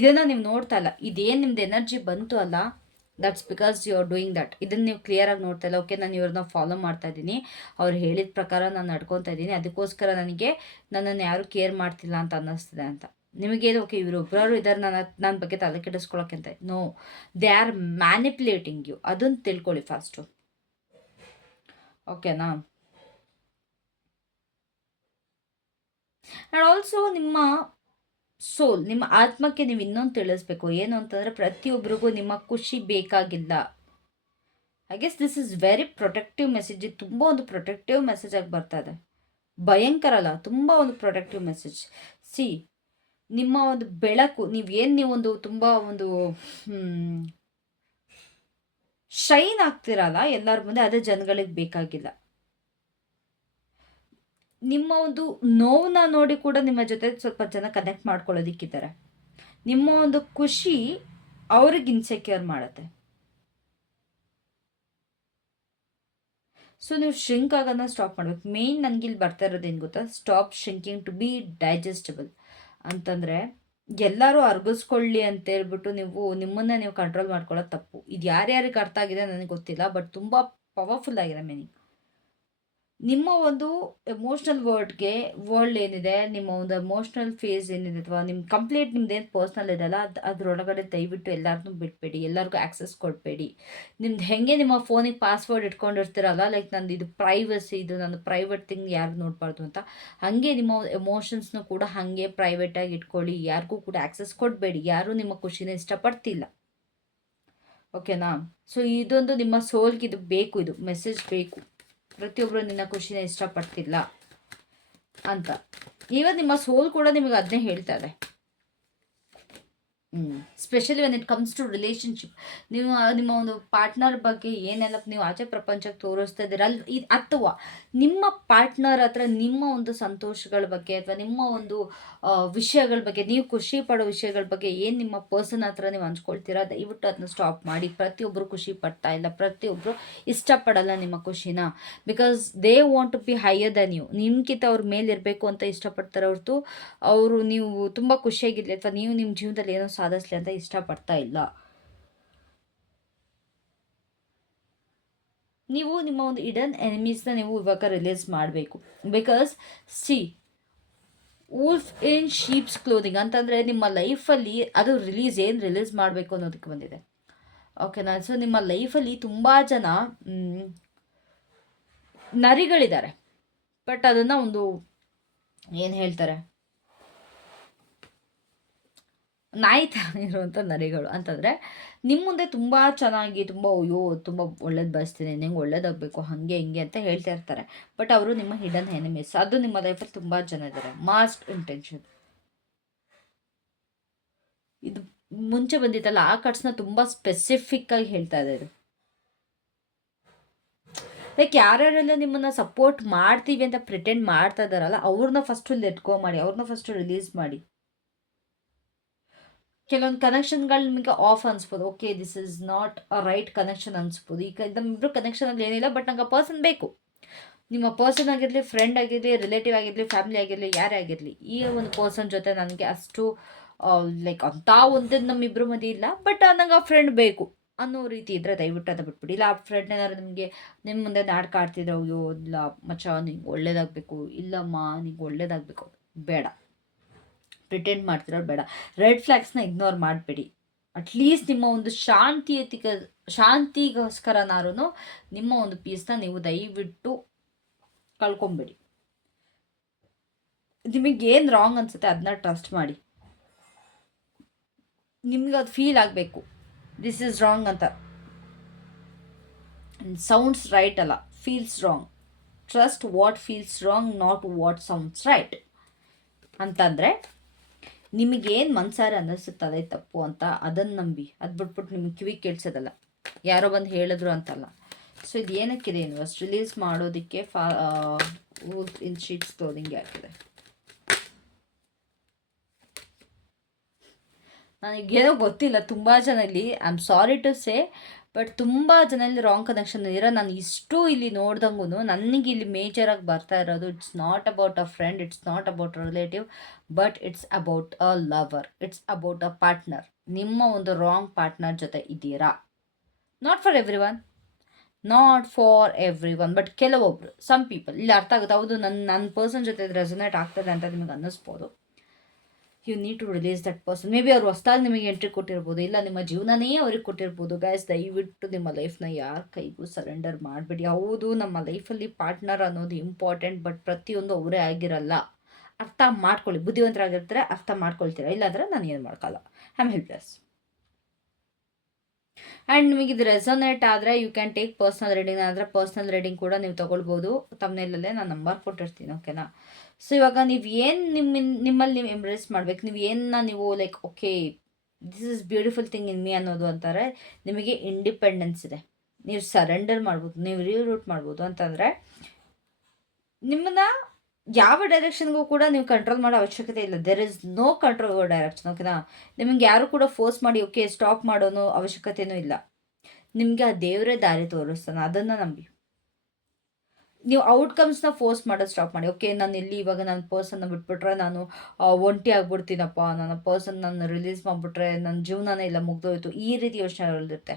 ಇದನ್ನು ನೀವು ನೋಡ್ತಾ ಇಲ್ಲ. ಇದೇನು ನಿಮ್ದು ಎನರ್ಜಿ ಬಂತು ಅಲ್ಲ that's because you are doing that ಇದನ್ನು ನೀವು ಕ್ಲಿಯರಾಗಿ ನೋಡ್ತಾ ಇಲ್ಲ. ಓಕೆ ನಾನು ಇವ್ರನ್ನ ಫಾಲೋ ಮಾಡ್ತಾ ಇದ್ದೀನಿ. ಅವ್ರು ಹೇಳಿದ ಪ್ರಕಾರ ನಾನು ನಡ್ಕೊತಾ ಇದ್ದೀನಿ. ಅದಕ್ಕೋಸ್ಕರ ನನಗೆ ನನ್ನನ್ನು ಯಾರು ಕೇರ್ ಮಾಡ್ತಿಲ್ಲ ಅಂತ ಅನ್ನಿಸ್ತಿದೆ ಅಂತ. ನಿಮಗೇನು ಓಕೆ ಇವರೊಬ್ಬರು ಇದ್ದಾರೆ ನನ್ನ ನನ್ನ ಬಗ್ಗೆ ತಲೆ ಕೆಡಿಸ್ಕೊಳಕ್ಕೆ ಅಂತ. No they are manipulating you ಅದನ್ನು ತಿಳ್ಕೊಳ್ಳಿ ಫಸ್ಟು ಓಕೆನಾ ಆ್ಯಂಡ್ ಆಲ್ಸೋ ನಿಮ್ಮ ಸೋಲ್, ನಿಮ್ಮ ಆತ್ಮಕ್ಕೆ ನೀವು ಇನ್ನೊಂದು ತಿಳಿಸ್ಬೇಕು. ಏನು ಅಂತಂದರೆ ಪ್ರತಿಯೊಬ್ಬರಿಗೂ ನಿಮ್ಮ ಖುಷಿ ಬೇಕಾಗಿಲ್ಲ I guess this is very protective message ಇದು ತುಂಬ ಒಂದು ಪ್ರೊಟೆಕ್ಟಿವ್ ಮೆಸೇಜ್ ಆಗಿ ಬರ್ತಾ ಇದೆ. ಭಯಂಕರ ಅಲ್ಲ, ತುಂಬ ಒಂದು ಪ್ರೊಟೆಕ್ಟಿವ್ ಮೆಸೇಜ್ ಸಿ ನಿಮ್ಮ ಒಂದು ಬೆಳಕು ನೀವೇನು ನೀವೊಂದು ತುಂಬ ಒಂದು ಶೈನ್ ಆಗ್ತಿರಲ್ಲ ಎಲ್ಲರ ಮುಂದೆ, ಅದೇ ಜನಗಳಿಗೆ ಬೇಕಾಗಿಲ್ಲ. ನಿಮ್ಮ ಒಂದು ನೋವನ್ನ ನೋಡಿ ಕೂಡ ನಿಮ್ಮ ಜೊತೆ ಸ್ವಲ್ಪ ಜನ ಕನೆಕ್ಟ್ ಮಾಡ್ಕೊಳ್ಳೋದಿಕ್ಕಿದ್ದಾರೆ. ನಿಮ್ಮ ಒಂದು ಖುಷಿ ಅವ್ರಿಗೆ ಇನ್ಸೆಕ್ಯೂರ್ ಮಾಡುತ್ತೆ. ಸೊ ನೀವು ಶ್ರಿಂಕ್ ಆಗೋದನ್ನ ಸ್ಟಾಪ್ ಮಾಡ್ಬೇಕು. ಮೇಯ್ನ್ ನನಗೆ ಇಲ್ಲಿ ಬರ್ತಾ ಏನು ಗೊತ್ತಾ? Stop shrinking to be digestible ಅಂತಂದರೆ, ಎಲ್ಲರೂ ಅರ್ಗಿಸ್ಕೊಳ್ಳಿ ಅಂತ ಹೇಳ್ಬಿಟ್ಟು ನೀವು ನಿಮ್ಮನ್ನ ನೀವು ಕಂಟ್ರೋಲ್ ಮಾಡ್ಕೊಳ್ಳೋದು ತಪ್ಪು. ಇದು ಯಾರ್ಯಾರಿಗೆ ಅರ್ಥ ಆಗಿದೆ ನನಗೆ ಗೊತ್ತಿಲ್ಲ ಬಟ್ ತುಂಬ ಪವರ್ಫುಲ್ ಆಗಿದೆ ಮೀನಿಂಗ್ ನಿಮ್ಮ ಒಂದು ಎಮೋಷ್ನಲ್ ವರ್ಡ್ಗೆ ವರ್ಲ್ಡ್ ಏನಿದೆ, ನಿಮ್ಮ ಒಂದು ಎಮೋಷ್ನಲ್ ಫೇಸ್ ಏನಿದೆ ಅಥವಾ ನಿಮ್ಮ ಕಂಪ್ಲೀಟ್ ನಿಮ್ದು ಏನು ಪರ್ಸ್ನಲ್ ಇದೆಯಲ್ಲ ಅದು, ಅದರೊಳಗಡೆ ದಯವಿಟ್ಟು ಎಲ್ಲರನ್ನೂ ಬಿಟ್ಬೇಡಿ, ಎಲ್ಲರಿಗೂ ಆ್ಯಕ್ಸೆಸ್ ಕೊಡಬೇಡಿ ನಿಮ್ದು ಹೆಂಗೆ ನಿಮ್ಮ ಫೋನಿಗೆ ಪಾಸ್ವರ್ಡ್ ಇಟ್ಕೊಂಡಿರ್ತೀರಲ್ಲ ಲೈಕ್ ನಂದು ಇದು ಪ್ರೈವಸಿ ಇದು ನನ್ನ ಪ್ರೈವೇಟ್ ಥಿಂಗ್ ಯಾರು ನೋಡಬಾರ್ದು ಅಂತ, ಹಾಗೆ ನಿಮ್ಮ ಎಮೋಷನ್ಸ್ನು ಕೂಡ ಹಾಗೆ ಪ್ರೈವೇಟಾಗಿ ಇಟ್ಕೊಳ್ಳಿ, ಯಾರಿಗೂ ಕೂಡ ಆ್ಯಕ್ಸೆಸ್ ಕೊಡಬೇಡಿ ಯಾರೂ ನಿಮ್ಮ ಖುಷಿನ ಇಷ್ಟಪಡ್ತಿಲ್ಲ. ಓಕೆನಾ ಸೊ ಇದೊಂದು ನಿಮ್ಮ ಸೋಲ್ಗೆ ಇದು ಬೇಕು, ಇದು ಮೆಸೇಜ್ ಬೇಕು. ಪ್ರತಿಯೊಬ್ಬರು ನಿನ್ನ ಖುಷಿನ ಇಷ್ಟಪಡ್ತಿಲ್ಲ ಅಂತ. ಇವತ್ತು ನಿಮ್ಮ ಸೋಲ್ ಕೂಡ ನಿಮಗೆ ಅದನ್ನೇ ಹೇಳ್ತಾರೆ specially when it comes to relationship ನೀವು ನಿಮ್ಮ ಒಂದು ಪಾರ್ಟ್ನರ್ ಬಗ್ಗೆ ಏನೆಲ್ಲ ನೀವು ಆಚೆ ಪ್ರಪಂಚಕ್ಕೆ ತೋರಿಸ್ತಾ ಇದ್ದೀರ, ಅಲ್ಲಿ ಇದು ಅಥವಾ ನಿಮ್ಮ ಪಾರ್ಟ್ನರ್ ಹತ್ರ ನಿಮ್ಮ ಒಂದು ಸಂತೋಷಗಳ ಬಗ್ಗೆ ಅಥವಾ ನಿಮ್ಮ ಒಂದು ವಿಷಯಗಳ ಬಗ್ಗೆ, ನೀವು ಖುಷಿ ಪಡೋ ವಿಷಯಗಳ ಬಗ್ಗೆ ಏನು ನಿಮ್ಮ ಪರ್ಸನ್ ಹತ್ರ ನೀವು ಹಂಚ್ಕೊಳ್ತೀರಾ? ದಯವಿಟ್ಟು ಅದನ್ನ ಸ್ಟಾಪ್ ಮಾಡಿ. ಪ್ರತಿಯೊಬ್ಬರು ಖುಷಿ ಪಡ್ತಾ ಇಲ್ಲ. ಪ್ರತಿಯೊಬ್ಬರು ಇಷ್ಟಪಡಲ್ಲ ನಿಮ್ಮ ಖುಷಿನ. Because they want to be higher than you ನಿಮ್ಗಿಂತ ಅವ್ರ ಮೇಲಿರಬೇಕು ಅಂತ ಇಷ್ಟಪಡ್ತಾರೆ ಹೊರತು ಅವರು ನೀವು ತುಂಬ ಖುಷಿಯಾಗಿರಲಿ ಅಥವಾ ನೀವು ನಿಮ್ಮ ಜೀವನದಲ್ಲಿ ಏನೋ ಸಾಧಿಸಲಿ ಅಂತ ಇಷ್ಟಪಡ್ತಾ ಇಲ್ಲ. ನೀವು ನಿಮ್ಮ ಒಂದು ಇಡನ್ ಎನಿಮೀಸ್ನ ನೀವು ಇವಾಗ ರಿಲೀಸ್ ಮಾಡಬೇಕು. Because see wolf in sheep's clothing ಅಂತಂದರೆ ನಿಮ್ಮ ಲೈಫಲ್ಲಿ ಅದು ರಿಲೀಸ್ ಏನು ರಿಲೀಸ್ ಮಾಡಬೇಕು ಅನ್ನೋದಕ್ಕೆ ಬಂದಿದೆ. ಓಕೆನಾ ಸೊ ನಿಮ್ಮ ಲೈಫಲ್ಲಿ ತುಂಬ ಜನ ನರಿಗಳಿದ್ದಾರೆ. ಬಟ್ ಅದನ್ನು ಒಂದು ಏನು ಹೇಳ್ತಾರೆ? ನಾಯಿ ಥರ ಇರುವಂಥ ನರಿಗಳು ಅಂತಂದರೆ ನಿಮ್ಮ ಮುಂದೆ ತುಂಬ ಚೆನ್ನಾಗಿ ತುಂಬ, ಅಯ್ಯೋ, ತುಂಬ ಒಳ್ಳೇದು ಬಯಸ್ತೀನಿ, ನಿಂಗೆ ಒಳ್ಳೇದಾಗಬೇಕು, ಹಾಗೆ, ಹಿಂಗೆ ಅಂತ ಹೇಳ್ತಾ ಇರ್ತಾರೆ. ಬಟ್ ಅವರು ನಿಮ್ಮ ಹಿಡನ್ ಎನಿಮೀಸ್. ಅದು ನಿಮ್ಮ ಲೈಫಲ್ಲಿ ತುಂಬ ಜನ ಇದ್ದಾರೆ ಮಾಸ್ಟ್ ಇಂಟೆನ್ಷನ್ ಇದು ಮುಂಚೆ ಬಂದಿತ್ತಲ್ಲ, ಆ ಕಟ್ಸ್ನ ತುಂಬ ಸ್ಪೆಸಿಫಿಕ್ಕಾಗಿ ಹೇಳ್ತಾ ಇದೆ ಇದು. ಲೈಕ್ ಯಾರ್ಯಾರೆಲ್ಲ ನಿಮ್ಮನ್ನು ಸಪೋರ್ಟ್ ಮಾಡ್ತೀವಿ ಅಂತ ಪ್ರಿಟೆಂಡ್ ಮಾಡ್ತಾ ಇದ್ದಾರಲ್ಲ, ಅವ್ರನ್ನ ಫಸ್ಟು ಲೆಟ್ಕೋ ಮಾಡಿ, ಅವ್ರನ್ನ ಫಸ್ಟು ರಿಲೀಸ್ ಮಾಡಿ. ಕೆಲವೊಂದು ಕನೆಕ್ಷನ್ಗಳು ನಿಮಗೆ off ಅನ್ಸ್ಬೋದು. Okay this is not a right connection ಅನ್ಸ್ಬೋದು. ಈಗ ನಮ್ಮಿಬ್ಬರು ಕನೆಕ್ಷನಲ್ಲಿ ಏನಿಲ್ಲ ಬಟ್ ನಂಗೆ ಪರ್ಸನ್ ಬೇಕು. ನಿಮ್ಮ ಪರ್ಸನ್ ಆಗಿರಲಿ ಫ್ರೆಂಡ್ ಆಗಿರಲಿ ರಿಲೇಟಿವ್ ಆಗಿರಲಿ ಫ್ಯಾಮಿಲಿ ಆಗಿರಲಿ, ಯಾರೇ ಆಗಿರಲಿ, ಈ ಒಂದು ಪರ್ಸನ್ ಜೊತೆ ನನಗೆ ಅಷ್ಟು ಲೈಕ್ ಅಂತ ಒಂದು ನಮ್ಮಿಬ್ಬರು ಮದಿ ಇಲ್ಲ ಬಟ್ ನಂಗೆ ಆ ಫ್ರೆಂಡ್ ಬೇಕು ಅನ್ನೋ ರೀತಿ ಇದ್ದರೆ ದಯವಿಟ್ಟು ಅದು ಬಿಟ್ಬಿಡಿ. ಇಲ್ಲ, ಆ ಫ್ರೆಂಡ್ ಏನಾದ್ರು ನಿಮಗೆ ನಿಮ್ಮ ಮುಂದೆ ನಾಟಕ ಕಾಡ್ತಿದ್ರು ಅಯ್ಯೋ, ಇಲ್ಲ, ಮಚ್ಚ, ನಿಂಗೆ ಒಳ್ಳೇದಾಗಬೇಕು, ಇಲ್ಲಮ್ಮ, ನಿಂಗೆ ಒಳ್ಳೇದಾಗಬೇಕು, ಬೇಡ. ಪ್ರಿಟೆಂಡ್ ಮಾಡ್ತಿರೋರು ಬೇಡ. ರೆಡ್ ಫ್ಲ್ಯಾಗ್ಸ್ನ ಇಗ್ನೋರ್ ಮಾಡಬೇಡಿ. ಅಟ್ಲೀಸ್ಟ್ ನಿಮ್ಮ ಒಂದು ಶಾಂತಿಯತಿಕ ಶಾಂತಿಗೋಸ್ಕರನಾರು ನಿಮ್ಮ ಒಂದು ಪೀಸ್ನ ನೀವು ದಯವಿಟ್ಟು ಕಳ್ಕೊಂಬೇಡಿ. ನಿಮಗೇನು ರಾಂಗ್ ಅನ್ಸುತ್ತೆ ಅದನ್ನ ಟ್ರಸ್ಟ್ ಮಾಡಿ. ನಿಮ್ಗೆ ಅದು ಫೀಲ್ ಆಗಬೇಕು. ದಿಸ್ ಈಸ್ ರಾಂಗ್ ಅಂತ. ಸೌಂಡ್ಸ್ ರೈಟ್ ಅಲ್ಲ. Feels wrong trust what feels wrong not what sounds right ಅಂತಂದರೆ ನಿಮಗೇನು ಅನ್ನಿಸುತ್ತ ಅನ್ನಿಸುತ್ತದೆ ತಪ್ಪು ಅಂತ ಅದನ್ನು ನಂಬಿ. ಅದು ಬಿಟ್ಬಿಟ್ಟು ನಿಮಗೆ ಕಿವಿ ಕೇಳಿಸೋದಲ್ಲ ಯಾರೋ ಬಂದು ಹೇಳಿದ್ರು ಅಂತಲ್ಲ. ಸೊ ಇದು ಏನಕ್ಕಿದೆ ಇನ್ವೆಸ್ಟ್ ರಿಲೀಸ್ ಮಾಡೋದಕ್ಕೆ ಫಾ ಇನ್ ಶೀಟ್ಸ್ ಕ್ಲೋದಿಂಗ್ ಹಾಕಿದೆ ನನಗೇನೋ ಗೊತ್ತಿಲ್ಲ. ತುಂಬ ಜನ ಇಲ್ಲಿ I am sorry to say but ತುಂಬ ಜನ ಇಲ್ಲಿ ರಾಂಗ್ ಕನೆಕ್ಷನ್ ಇರೋ ನಾನು ಇಷ್ಟು ಇಲ್ಲಿ ನೋಡ್ದಂಗೂ ನನಗೆ ಇಲ್ಲಿ ಮೇಜರಾಗಿ ಬರ್ತಾ ಇರೋದು it's not about a friend it's not about relative but it's about a lover it's about a partner ನಿಮ್ಮ ಒಂದು ರಾಂಗ್ ಪಾರ್ಟ್ನರ್ ಜೊತೆ ಇದ್ದೀರಾ? Not for every one not for every one but ಕೆಲವೊಬ್ರು ಸಮ್ ಪೀಪಲ್ ಇಲ್ಲಿ ಅರ್ಥ ಆಗುತ್ತೆ, ಹೌದು ನನ್ನ ನನ್ನ ಪರ್ಸನ್ ಜೊತೆ ರೆಸೊನೇಟ್ ಆಗ್ತದೆ ಅಂತ ನಿಮಗೆ ಅನ್ನಿಸ್ಬೋದು. You need to release that person may be ಅವ್ರು ಹೊಸ್ದಾಗಿ ನಿಮಗೆ ಎಂಟ್ರಿ ಕೊಟ್ಟಿರ್ಬೋದು, ಇಲ್ಲ ನಿಮ್ಮ ಜೀವನನೇ ಅವ್ರಿಗೆ ಕೊಟ್ಟಿರ್ಬೋದು. ಗೈಸ್ ದಯವಿಟ್ಟು ನಿಮ್ಮ ಲೈಫ್ನ ಯಾರ ಕೈಗೂ ಸರೆಂಡರ್ ಮಾಡಬೇಡಿ. ಹೌದು, ನಮ್ಮ ಲೈಫಲ್ಲಿ ಪಾರ್ಟ್ನರ್ ಅನ್ನೋದು ಇಂಪಾರ್ಟೆಂಟ್ ಬಟ್ ಪ್ರತಿಯೊಂದು ಅವರೇ ಆಗಿರಲ್ಲ. ಅರ್ಥ ಮಾಡ್ಕೊಳ್ಳಿ. ಬುದ್ಧಿವಂತರಾಗಿರ್ತಾರೆ, ಅರ್ಥ ಮಾಡ್ಕೊಳ್ತೀರಾ? ಇಲ್ಲಾಂದರೆ ನಾನು ಏನು ಮಾಡ್ಕೊಳ್ಳಲ್ಲ ಐ ಆಮ್ ಹೆಲ್ಪ್ಲೆಸ್ ಆ್ಯಂಡ್ ನಿಮಗೆ ಇದು ರೆಸೊನೇಟ್ ಆದರೆ you can take personal reading ಆದರೆ ಪರ್ಸ್ನಲ್ ರೀಡಿಂಗ್ ಕೂಡ ನೀವು ತೊಗೊಳ್ಬೋದು. ತಮ್ಮನೇಲಲ್ಲೇ ನಾನು ನಂಬರ್ ಕೊಟ್ಟಿರ್ತೀನಿ ಓಕೆನಾ ಸೊ ಇವಾಗ ನೀವು ಏನು ನಿಮ್ಮ ನಿಮ್ಮಲ್ಲಿ ನೀವು ಎಂಬ್ರೇಸ್ ಮಾಡಬೇಕು, ನೀವು ಏನನ್ನ ನೀವು like okay this is beautiful thing in me ಅನ್ನೋದು ಅಂತಾರೆ, ನಿಮಗೆ ಇಂಡಿಪೆಂಡೆನ್ಸ್ ಇದೆ. ನೀವು ಸರೆಂಡರ್ ಮಾಡ್ಬೋದು, ನೀವು ರೀರೂಟ್ ಮಾಡ್ಬೋದು ಅಂತಂದರೆ, ನಿಮ್ಮನ್ನ ಯಾವ ಡೈರೆಕ್ಷನ್ಗೂ ಕೂಡ ನೀವು ಕಂಟ್ರೋಲ್ ಮಾಡೋ ಅವಶ್ಯಕತೆ ಇಲ್ಲ. There is no control direction ಓಕೆನಾ ನಿಮಗೆ ಯಾರು ಕೂಡ ಫೋರ್ಸ್ ಮಾಡಿ ಓಕೆ ಸ್ಟಾಪ್ ಮಾಡೋನು ಅವಶ್ಯಕತೆಯೂ ಇಲ್ಲ. ನಿಮಗೆ ಆ ದೇವರೇ ದಾರಿ ತೋರಿಸ್ತಾನೆ, ಅದನ್ನು ನಂಬಿ. ನೀವು ಔಟ್ಕಮ್ಸ್ನ ಫೋರ್ಸ್ ಮಾಡೋದು ಸ್ಟಾಪ್ ಮಾಡಿ. ಓಕೆ ನಾನು ಇಲ್ಲಿ ಇವಾಗ ನನ್ನ ಪರ್ಸನ್ನ ಬಿಟ್ಬಿಟ್ರೆ ನಾನು ಒಂಟಿ ಆಗ್ಬಿಡ್ತೀನಪ್ಪ. ನನ್ನ ಪರ್ಸನ್ ನಾನು ರಿಲೀಸ್ ಮಾಡಿಬಿಟ್ರೆ ನನ್ನ ಜೀವನನೇ ಇಲ್ಲ, ಮುಗ್ದೋಯ್ತು. ಈ ರೀತಿ ಯೋಚನೆಗಳಿರುತ್ತೆ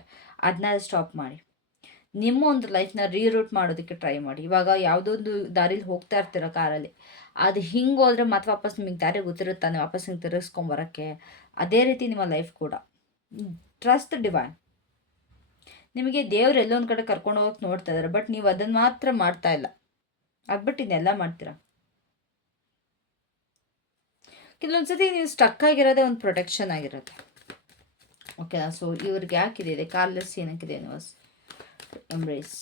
ಅದನ್ನ ಸ್ಟಾಪ್ ಮಾಡಿ. ನಿಮ್ಮ ಒಂದು ಲೈಫ್ನ ರೀರೂಟ್ ಮಾಡೋದಕ್ಕೆ ಟ್ರೈ ಮಾಡಿ. ಇವಾಗ ಯಾವುದೊಂದು ದಾರಿಲಿ ಹೋಗ್ತಾ ಇರ್ತೀರ ಕಾರಲ್ಲಿ ಅದು ಹಿಂಗೆ ಹೋದ್ರೆ ಮತ್ತೆ ವಾಪಸ್ ನಿಮಗೆ ದಾರಿ ಗೊತ್ತಿರುತ್ತಾನೆ, ವಾಪಸ್ ಹಿಂಗೆ ತಿರುಗಿಸ್ಕೊಂಬರೋಕ್ಕೆ ಅದೇ ರೀತಿ ನಿಮ್ಮ ಲೈಫ್ ಕೂಡ. ಟ್ರಸ್ಟ್ ಡಿವೈನ್ ನಿಮಗೆ ದೇವ್ರು ಎಲ್ಲೊಂದು ಕಡೆ ಕರ್ಕೊಂಡು ಹೋಗಕ್ಕೆ ನೋಡ್ತಾ ಇದ್ದಾರೆ ಬಟ್ ನೀವು ಅದನ್ನು ಮಾತ್ರ ಮಾಡ್ತಾ ಇಲ್ಲ. ಆಗ್ಬಿಟ್ಟು ಇನ್ನೆಲ್ಲ ಮಾಡ್ತೀರಾ? ಕೆಲವೊಂದ್ಸತಿ ನೀವು ಸ್ಟಕ್ ಆಗಿರೋದೇ ಒಂದು ಪ್ರೊಟೆಕ್ಷನ್ ಆಗಿರುತ್ತೆ. ಓಕೆ ಸೊ ಇವ್ರಿಗೆ ಯಾಕಿದೆ ಕಾರ್ಲೆಸ್ ಏನಕ್ಕಿದೆ universe embrace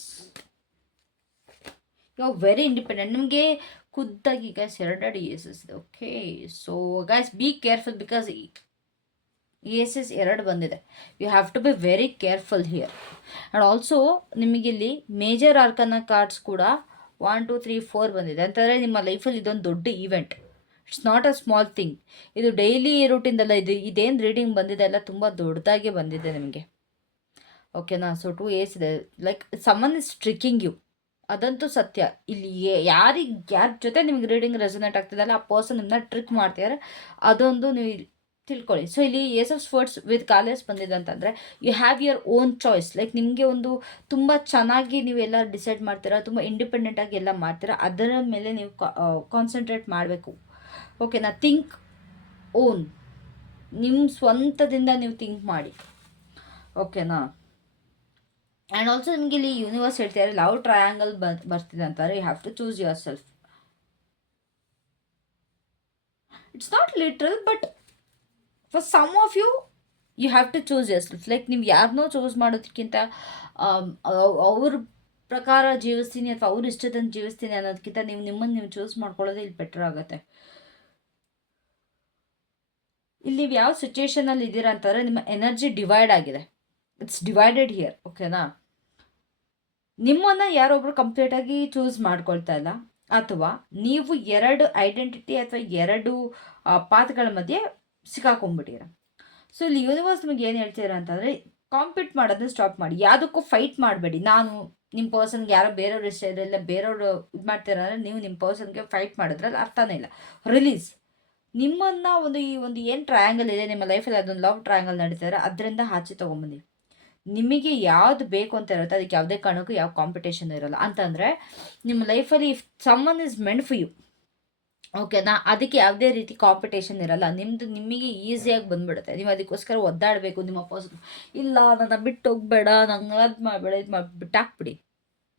you very independent ನಿಮಗೆ ಖುದ್ದಾಗಿ ಗ್ಯಾಸ್ ಎರಡೆರಡು ಎಸ್ ಇದೆ. Okay so guys be careful because E S S ಎರಡು ಬಂದಿದೆ. You have to be very careful here and also ನಿಮಗಿಲ್ಲಿ major arcana cards ಕೂಡ ಒನ್ ಟು ತ್ರೀ ಫೋರ್ ಬಂದಿದೆ. ಅಂತಂದರೆ ನಿಮ್ಮ ಲೈಫಲ್ಲಿ ಇದೊಂದು ದೊಡ್ಡ event it's not a small thing ಇದು ಡೈಲಿ ರೂಟಿಂದಲ್ಲ ಇದು ಇದೇನು ರೀಡಿಂಗ್ ಬಂದಿದೆ ಎಲ್ಲ ತುಂಬ ದೊಡ್ಡದಾಗಿ ಬಂದಿದೆ ನಿಮಗೆ. ಓಕೆನಾ ಸೊ ಟು ಏಸ್ ಇದೆ. Like someone is tricking you ಅದಂತೂ ಸತ್ಯ. ಇಲ್ಲಿ ಯಾರಿಗೆ, ಯಾರ ಜೊತೆ ನಿಮ್ಗೆ ರೀಡಿಂಗ್ ರೆಸನೇಟ್ ಆಗ್ತಿದೆಯಲ್ಲ ಆ ಪರ್ಸನ್ ನಿಮ್ಮನ್ನ ಟ್ರಿಕ್ ಮಾಡ್ತಿದ್ದಾರೆ ಅದೊಂದು ನೀವು ತಿಳ್ಕೊಳ್ಳಿ. ಸೊ ಇಲ್ಲಿ ace of sports with college ಬಂದಿದೆ ಅಂತಂದರೆ you have your own choice like ನಿಮಗೆ ಒಂದು ತುಂಬ ಚೆನ್ನಾಗಿ ನೀವು ಎಲ್ಲ ಡಿಸೈಡ್ ಮಾಡ್ತೀರಾ, ತುಂಬ ಇಂಡಿಪೆಂಡೆಂಟಾಗಿ ಎಲ್ಲ ಮಾಡ್ತೀರಾ, ಅದರ ಮೇಲೆ ನೀವು ಕಾನ್ಸಂಟ್ರೇಟ್ ಮಾಡಬೇಕು. ಓಕೆನಾ ಥಿಂಕ್ ಓನ್ ನಿಮ್ಮ ಸ್ವಂತದಿಂದ ನೀವು ಥಿಂಕ್ ಮಾಡಿ. ಓಕೆನಾ ಆ್ಯಂಡ್ ಆಲ್ಸೋ ನಿಮಗೆ ಇಲ್ಲಿ ಯೂನಿವರ್ಸ್ ಹೇಳ್ತಿದ್ದಾರೆ ಲವ್ ಟ್ರಯಾಂಗಲ್ ಬರ್ತಿದೆ ಅಂತಾರೆ. You have to choose yourself it's not literal but for some of you you have to choose yourself like ನೀವು ಯಾರನ್ನೋ ಚೂಸ್ ಮಾಡೋದಕ್ಕಿಂತ ಅವ್ರ ಪ್ರಕಾರ ಜೀವಿಸ್ತೀನಿ ಅಥವಾ ಅವ್ರ ಇಷ್ಟದಂತ ಜೀವಿಸ್ತೀನಿ ಅನ್ನೋದಕ್ಕಿಂತ ನೀವು ನಿಮ್ಮನ್ನು ನೀವು ಚೂಸ್ ಮಾಡ್ಕೊಳ್ಳೋದೇ ಇಲ್ಲಿ ಬೆಟರ್ ಆಗುತ್ತೆ. ಇಲ್ಲಿ ನೀವು ಯಾವ ಸಿಚುಯೇಷನಲ್ಲಿ ಇದ್ದೀರಾ ಅಂತಂದರೆ ನಿಮ್ಮ ಎನರ್ಜಿ ಡಿವೈಡ್ ಆಗಿದೆ. ಇಟ್ಸ್ ಡಿವೈಡೆಡ್ ಹಿಯರ್ ಓಕೆನಾ ನಿಮ್ಮನ್ನು ಯಾರೊಬ್ಬರು ಕಂಪ್ಲೀಟಾಗಿ ಚೂಸ್ ಮಾಡ್ಕೊಳ್ತಾ ಇಲ್ಲ. ಅಥವಾ ನೀವು ಎರಡು ಐಡೆಂಟಿಟಿ ಅಥವಾ ಎರಡು ಪಾತ್ಗಳ ಮಧ್ಯೆ ಸಿಕ್ಕಾಕೊಂಡ್ಬಿಟ್ಟಿರ ಸೊ ಇಲ್ಲಿ ಯೂನಿವರ್ಸ್ ನಿಮಗೆ ಏನು ಹೇಳ್ತೀರ ಅಂತಂದರೆ ಕಾಂಪೀಟ್ ಮಾಡೋದನ್ನ ಸ್ಟಾಪ್ ಮಾಡಿ. ಯಾವುದಕ್ಕೂ ಫೈಟ್ ಮಾಡಬೇಡಿ. ನಾನು ನಿಮ್ಮ ಪರ್ಸನ್ಗೆ ಯಾರೋ ಬೇರೆಯವ್ರ ವಿಷಯದಲ್ಲ ಬೇರೆಯವರು ಇದು ಮಾಡ್ತೀರ ಅಂದರೆ ನೀವು ನಿಮ್ಮ ಪರ್ಸನ್ಗೆ ಫೈಟ್ ಮಾಡೋದ್ರಲ್ಲಿ ಅರ್ಥನೇ ಇಲ್ಲ. ರಿಲೀಸ್ ನಿಮ್ಮನ್ನು ಒಂದು ಈ ಒಂದು ಏನು ಟ್ರಯಾಂಗಲ್ ಇದೆ, ನಿಮ್ಮ ಲೈಫಲ್ಲಿ ಅದೊಂದು ಲವ್ ಟ್ರಯಾಂಗಲ್ ನಡೀತಾರೆ ಅದರಿಂದ ಆಚೆ ತೊಗೊಂಬಂದಿ ನಿಮಗೆ ಯಾವ್ದು ಬೇಕು ಅಂತ ಇರುತ್ತೆ, ಅದಕ್ಕೆ ಯಾವುದೇ ಕಾರಣಕ್ಕೂ ಯಾವ ಕಾಂಪಿಟೇಷನ್ ಇರೋಲ್ಲ. ಅಂತಂದರೆ, ನಿಮ್ಮ ಲೈಫಲ್ಲಿ if someone is meant for you ಓಕೆನಾ ಅದಕ್ಕೆ ಯಾವುದೇ ರೀತಿ ಕಾಂಪಿಟೇಷನ್ ಇರಲ್ಲ. ನಿಮ್ಮದು ನಿಮಗೆ ಈಸಿಯಾಗಿ ಬಂದ್ಬಿಡುತ್ತೆ. ನೀವು ಅದಕ್ಕೋಸ್ಕರ ಒದ್ದಾಡಬೇಕು ನಿಮ್ಮ ಅಪ್ಪ ಇಲ್ಲ, ನನ್ನ ಬಿಟ್ಟು ಹೋಗ್ಬೇಡ, ನಂಗೆ ಅದು ಮಾಡಬೇಡ, ಇದು ಮಾಡಿ, ಬಿಟ್ಟಾಕ್ಬಿಡಿ.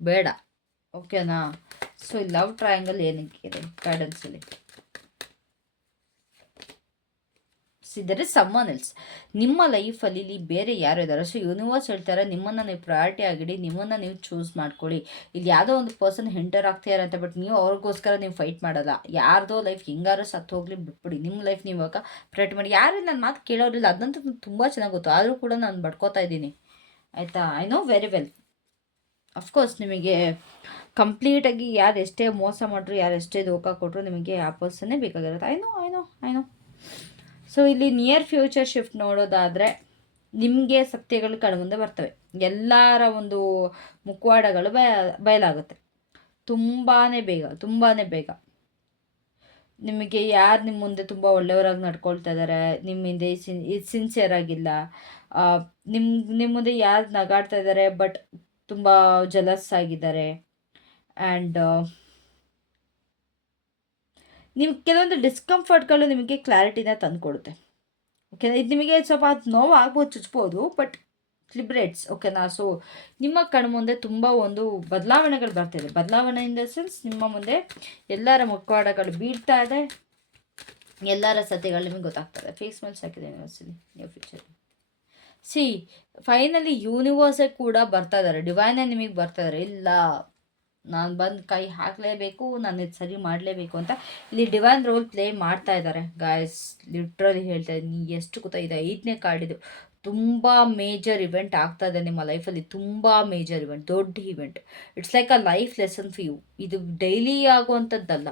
ಬೇಡ. ಓಕೆನಾ ಸೊ ಲವ್ ಟ್ರಯಾಂಗಲ್ ಏನಕ್ಕೆ ಇದೆ? ಗೈಡೆನ್ಸಲ್ಲಿ ದರ್ ಇಸ್ ಸಮ್ಮನ್ ಎಲ್ಸ್ ನಿಮ್ಮ ಲೈಫಲ್ಲಿ ಇಲ್ಲಿ ಬೇರೆ ಯಾರು ಇದ್ದಾರೆ? ಸೊ ಯೂನಿವರ್ಸ್ ಹೇಳ್ತಾರೆ, ನಿಮ್ಮನ್ನು ನೀವು ಪ್ರಯಾರಿಟಿ ಆಗಿಡಿ, ನಿಮ್ಮನ್ನು ನೀವು ಚೂಸ್ ಮಾಡ್ಕೊಳ್ಳಿ. ಇಲ್ಲಿ ಯಾವುದೋ ಒಂದು ಪರ್ಸನ್ ಹೆಂಟರ್ ಆಗ್ತಾ ಅಂತ ಬಟ್ ನೀವು ಅವ್ರಿಗೋಸ್ಕರ ನೀವು ಫೈಟ್ ಮಾಡೋಲ್ಲ. ಯಾರ್ದೋ ಲೈಫ್ ಹೆಂಗಾರು ಸತ್ತು ಹೋಗ್ಲಿ, ಬಿಟ್ಬಿಡಿ. ನಿಮ್ಮ ಲೈಫ್ ನೀವು ಇವಾಗ ಪ್ರಯಾರಿಟಿ ಮಾಡಿ. ಯಾರು ನನ್ನ ಮಾತು ಕೇಳೋರಿಲ್ಲ. ಅದಂತೂ ತುಂಬ ಚೆನ್ನಾಗಿ ಗೊತ್ತು. ಆದರೂ ಕೂಡ ನಾನು ಬಡ್ಕೋತಾ ಇದ್ದೀನಿ. ಆಯಿತಾ? I know very well of course ನಿಮಗೆ ಕಂಪ್ಲೀಟಾಗಿ ಯಾರು ಎಷ್ಟೇ ಮೋಸ ಮಾಡಿದ್ರು ಯಾರು ಎಷ್ಟೇ ಧೋಕಾ ಕೊಟ್ಟರು ನಿಮಗೆ ಆ ಪರ್ಸನ್ನೇ ಬೇಕಾಗಿರುತ್ತೆ. I know I know I know so ಇಲ್ಲಿ ನಿಯರ್ ಫ್ಯೂಚರ್ ಶಿಫ್ಟ್ ನೋಡೋದಾದರೆ ನಿಮಗೆ ಸತ್ಯಗಳು ಕಣ್ಮುಂದೆ ಬರ್ತವೆ. ಎಲ್ಲರ ಒಂದು ಮುಖವಾಡಗಳು ಬಯ, ಬಯಲಾಗುತ್ತೆ. ತುಂಬಾ ಬೇಗ ತುಂಬಾ ಬೇಗ. ನಿಮಗೆ ಯಾರು ನಿಮ್ಮ ಮುಂದೆ ತುಂಬ ಒಳ್ಳೆಯವರಾಗಿ ನಡ್ಕೊಳ್ತಾ ಇದ್ದಾರೆ ನಿಮ್ಮ ಹಿಂದೆ ಸಿನ್ ಸಿನ್ಸಿಯರ್ ಆಗಿಲ್ಲ ನಿಮ್ಮ ನಿಮ್ಮ ಮುಂದೆ ಯಾರು ನಗಾಡ್ತಾ ಇದ್ದಾರೆ ಬಟ್ ತುಂಬ ಜಲಸ್ ಆಗಿದ್ದಾರೆ ಆ್ಯಂಡ್ ನೀವು ಕೆಲವೊಂದು ಡಿಸ್ಕಂಫರ್ಟ್ಗಳು ನಿಮಗೆ ಕ್ಲಾರಿಟಿನ ತಂದುಕೊಡುತ್ತೆ. ಓಕೆ ಇದು ನಿಮಗೆ ಸ್ವಲ್ಪ ಅದು ನೋವು ಆಗ್ಬೋದು ಚುಚ್ಬೋದು ಬಟ್ ಲಿಬ್ರೇಟ್ಸ್ ಓಕೆನಾ ಸೊ ನಿಮ್ಮ ಕಣ್ಮುಂದೆ ತುಂಬ ಒಂದು ಬದಲಾವಣೆಗಳು ಬರ್ತಿದೆ ಬದಲಾವಣೆ ಇನ್ ದ ಸೆನ್ಸ್ ನಿಮ್ಮ ಮುಂದೆ ಎಲ್ಲರ ಮುಖವಾಡಗಳು ಬೀಳ್ತಾ ಇದೆ. ಎಲ್ಲರ ಸತ್ಯಗಳು ನಿಮಗೆ ಗೊತ್ತಾಗ್ತದೆ ಫೇಸ್ ಮೇಲೆ ಸಾಕಿದೆ university new future see finally ಯೂನಿವರ್ಸೇ ಕೂಡ ಬರ್ತಾ ಇದ್ದಾರೆ. ಡಿವೈನೇ ನಿಮಗೆ ಬರ್ತಾ ಇದ್ದಾರೆ. ಇಲ್ಲ ನಾನು ಬಂದು ಕೈ ಹಾಕಲೇಬೇಕು, ನಾನು ಇದು ಸರಿ ಮಾಡಲೇಬೇಕು ಅಂತ ಇಲ್ಲಿ ಡಿವೈನ್ ರೋಲ್ ಪ್ಲೇ ಮಾಡ್ತಾ ಇದ್ದಾರೆ ಗಾಯಸ್ ಲಿಟ್ರಲಿ ಹೇಳ್ತಾ ಇದ್ದೀನಿ. ಎಷ್ಟು ಗೊತ್ತಾ ಇದು ಐದನೇ ಕಾರ್ಡ್ ಇದು. ತುಂಬ ಮೇಜರ್ ಇವೆಂಟ್ ಆಗ್ತಾ ಇದೆ ನಿಮ್ಮ ಲೈಫಲ್ಲಿ ತುಂಬ ಮೇಜರ್ ಇವೆಂಟ್ ದೊಡ್ಡ event it's like a life lesson for you ಇದು ಡೈಲಿ ಆಗುವಂಥದ್ದಲ್ಲ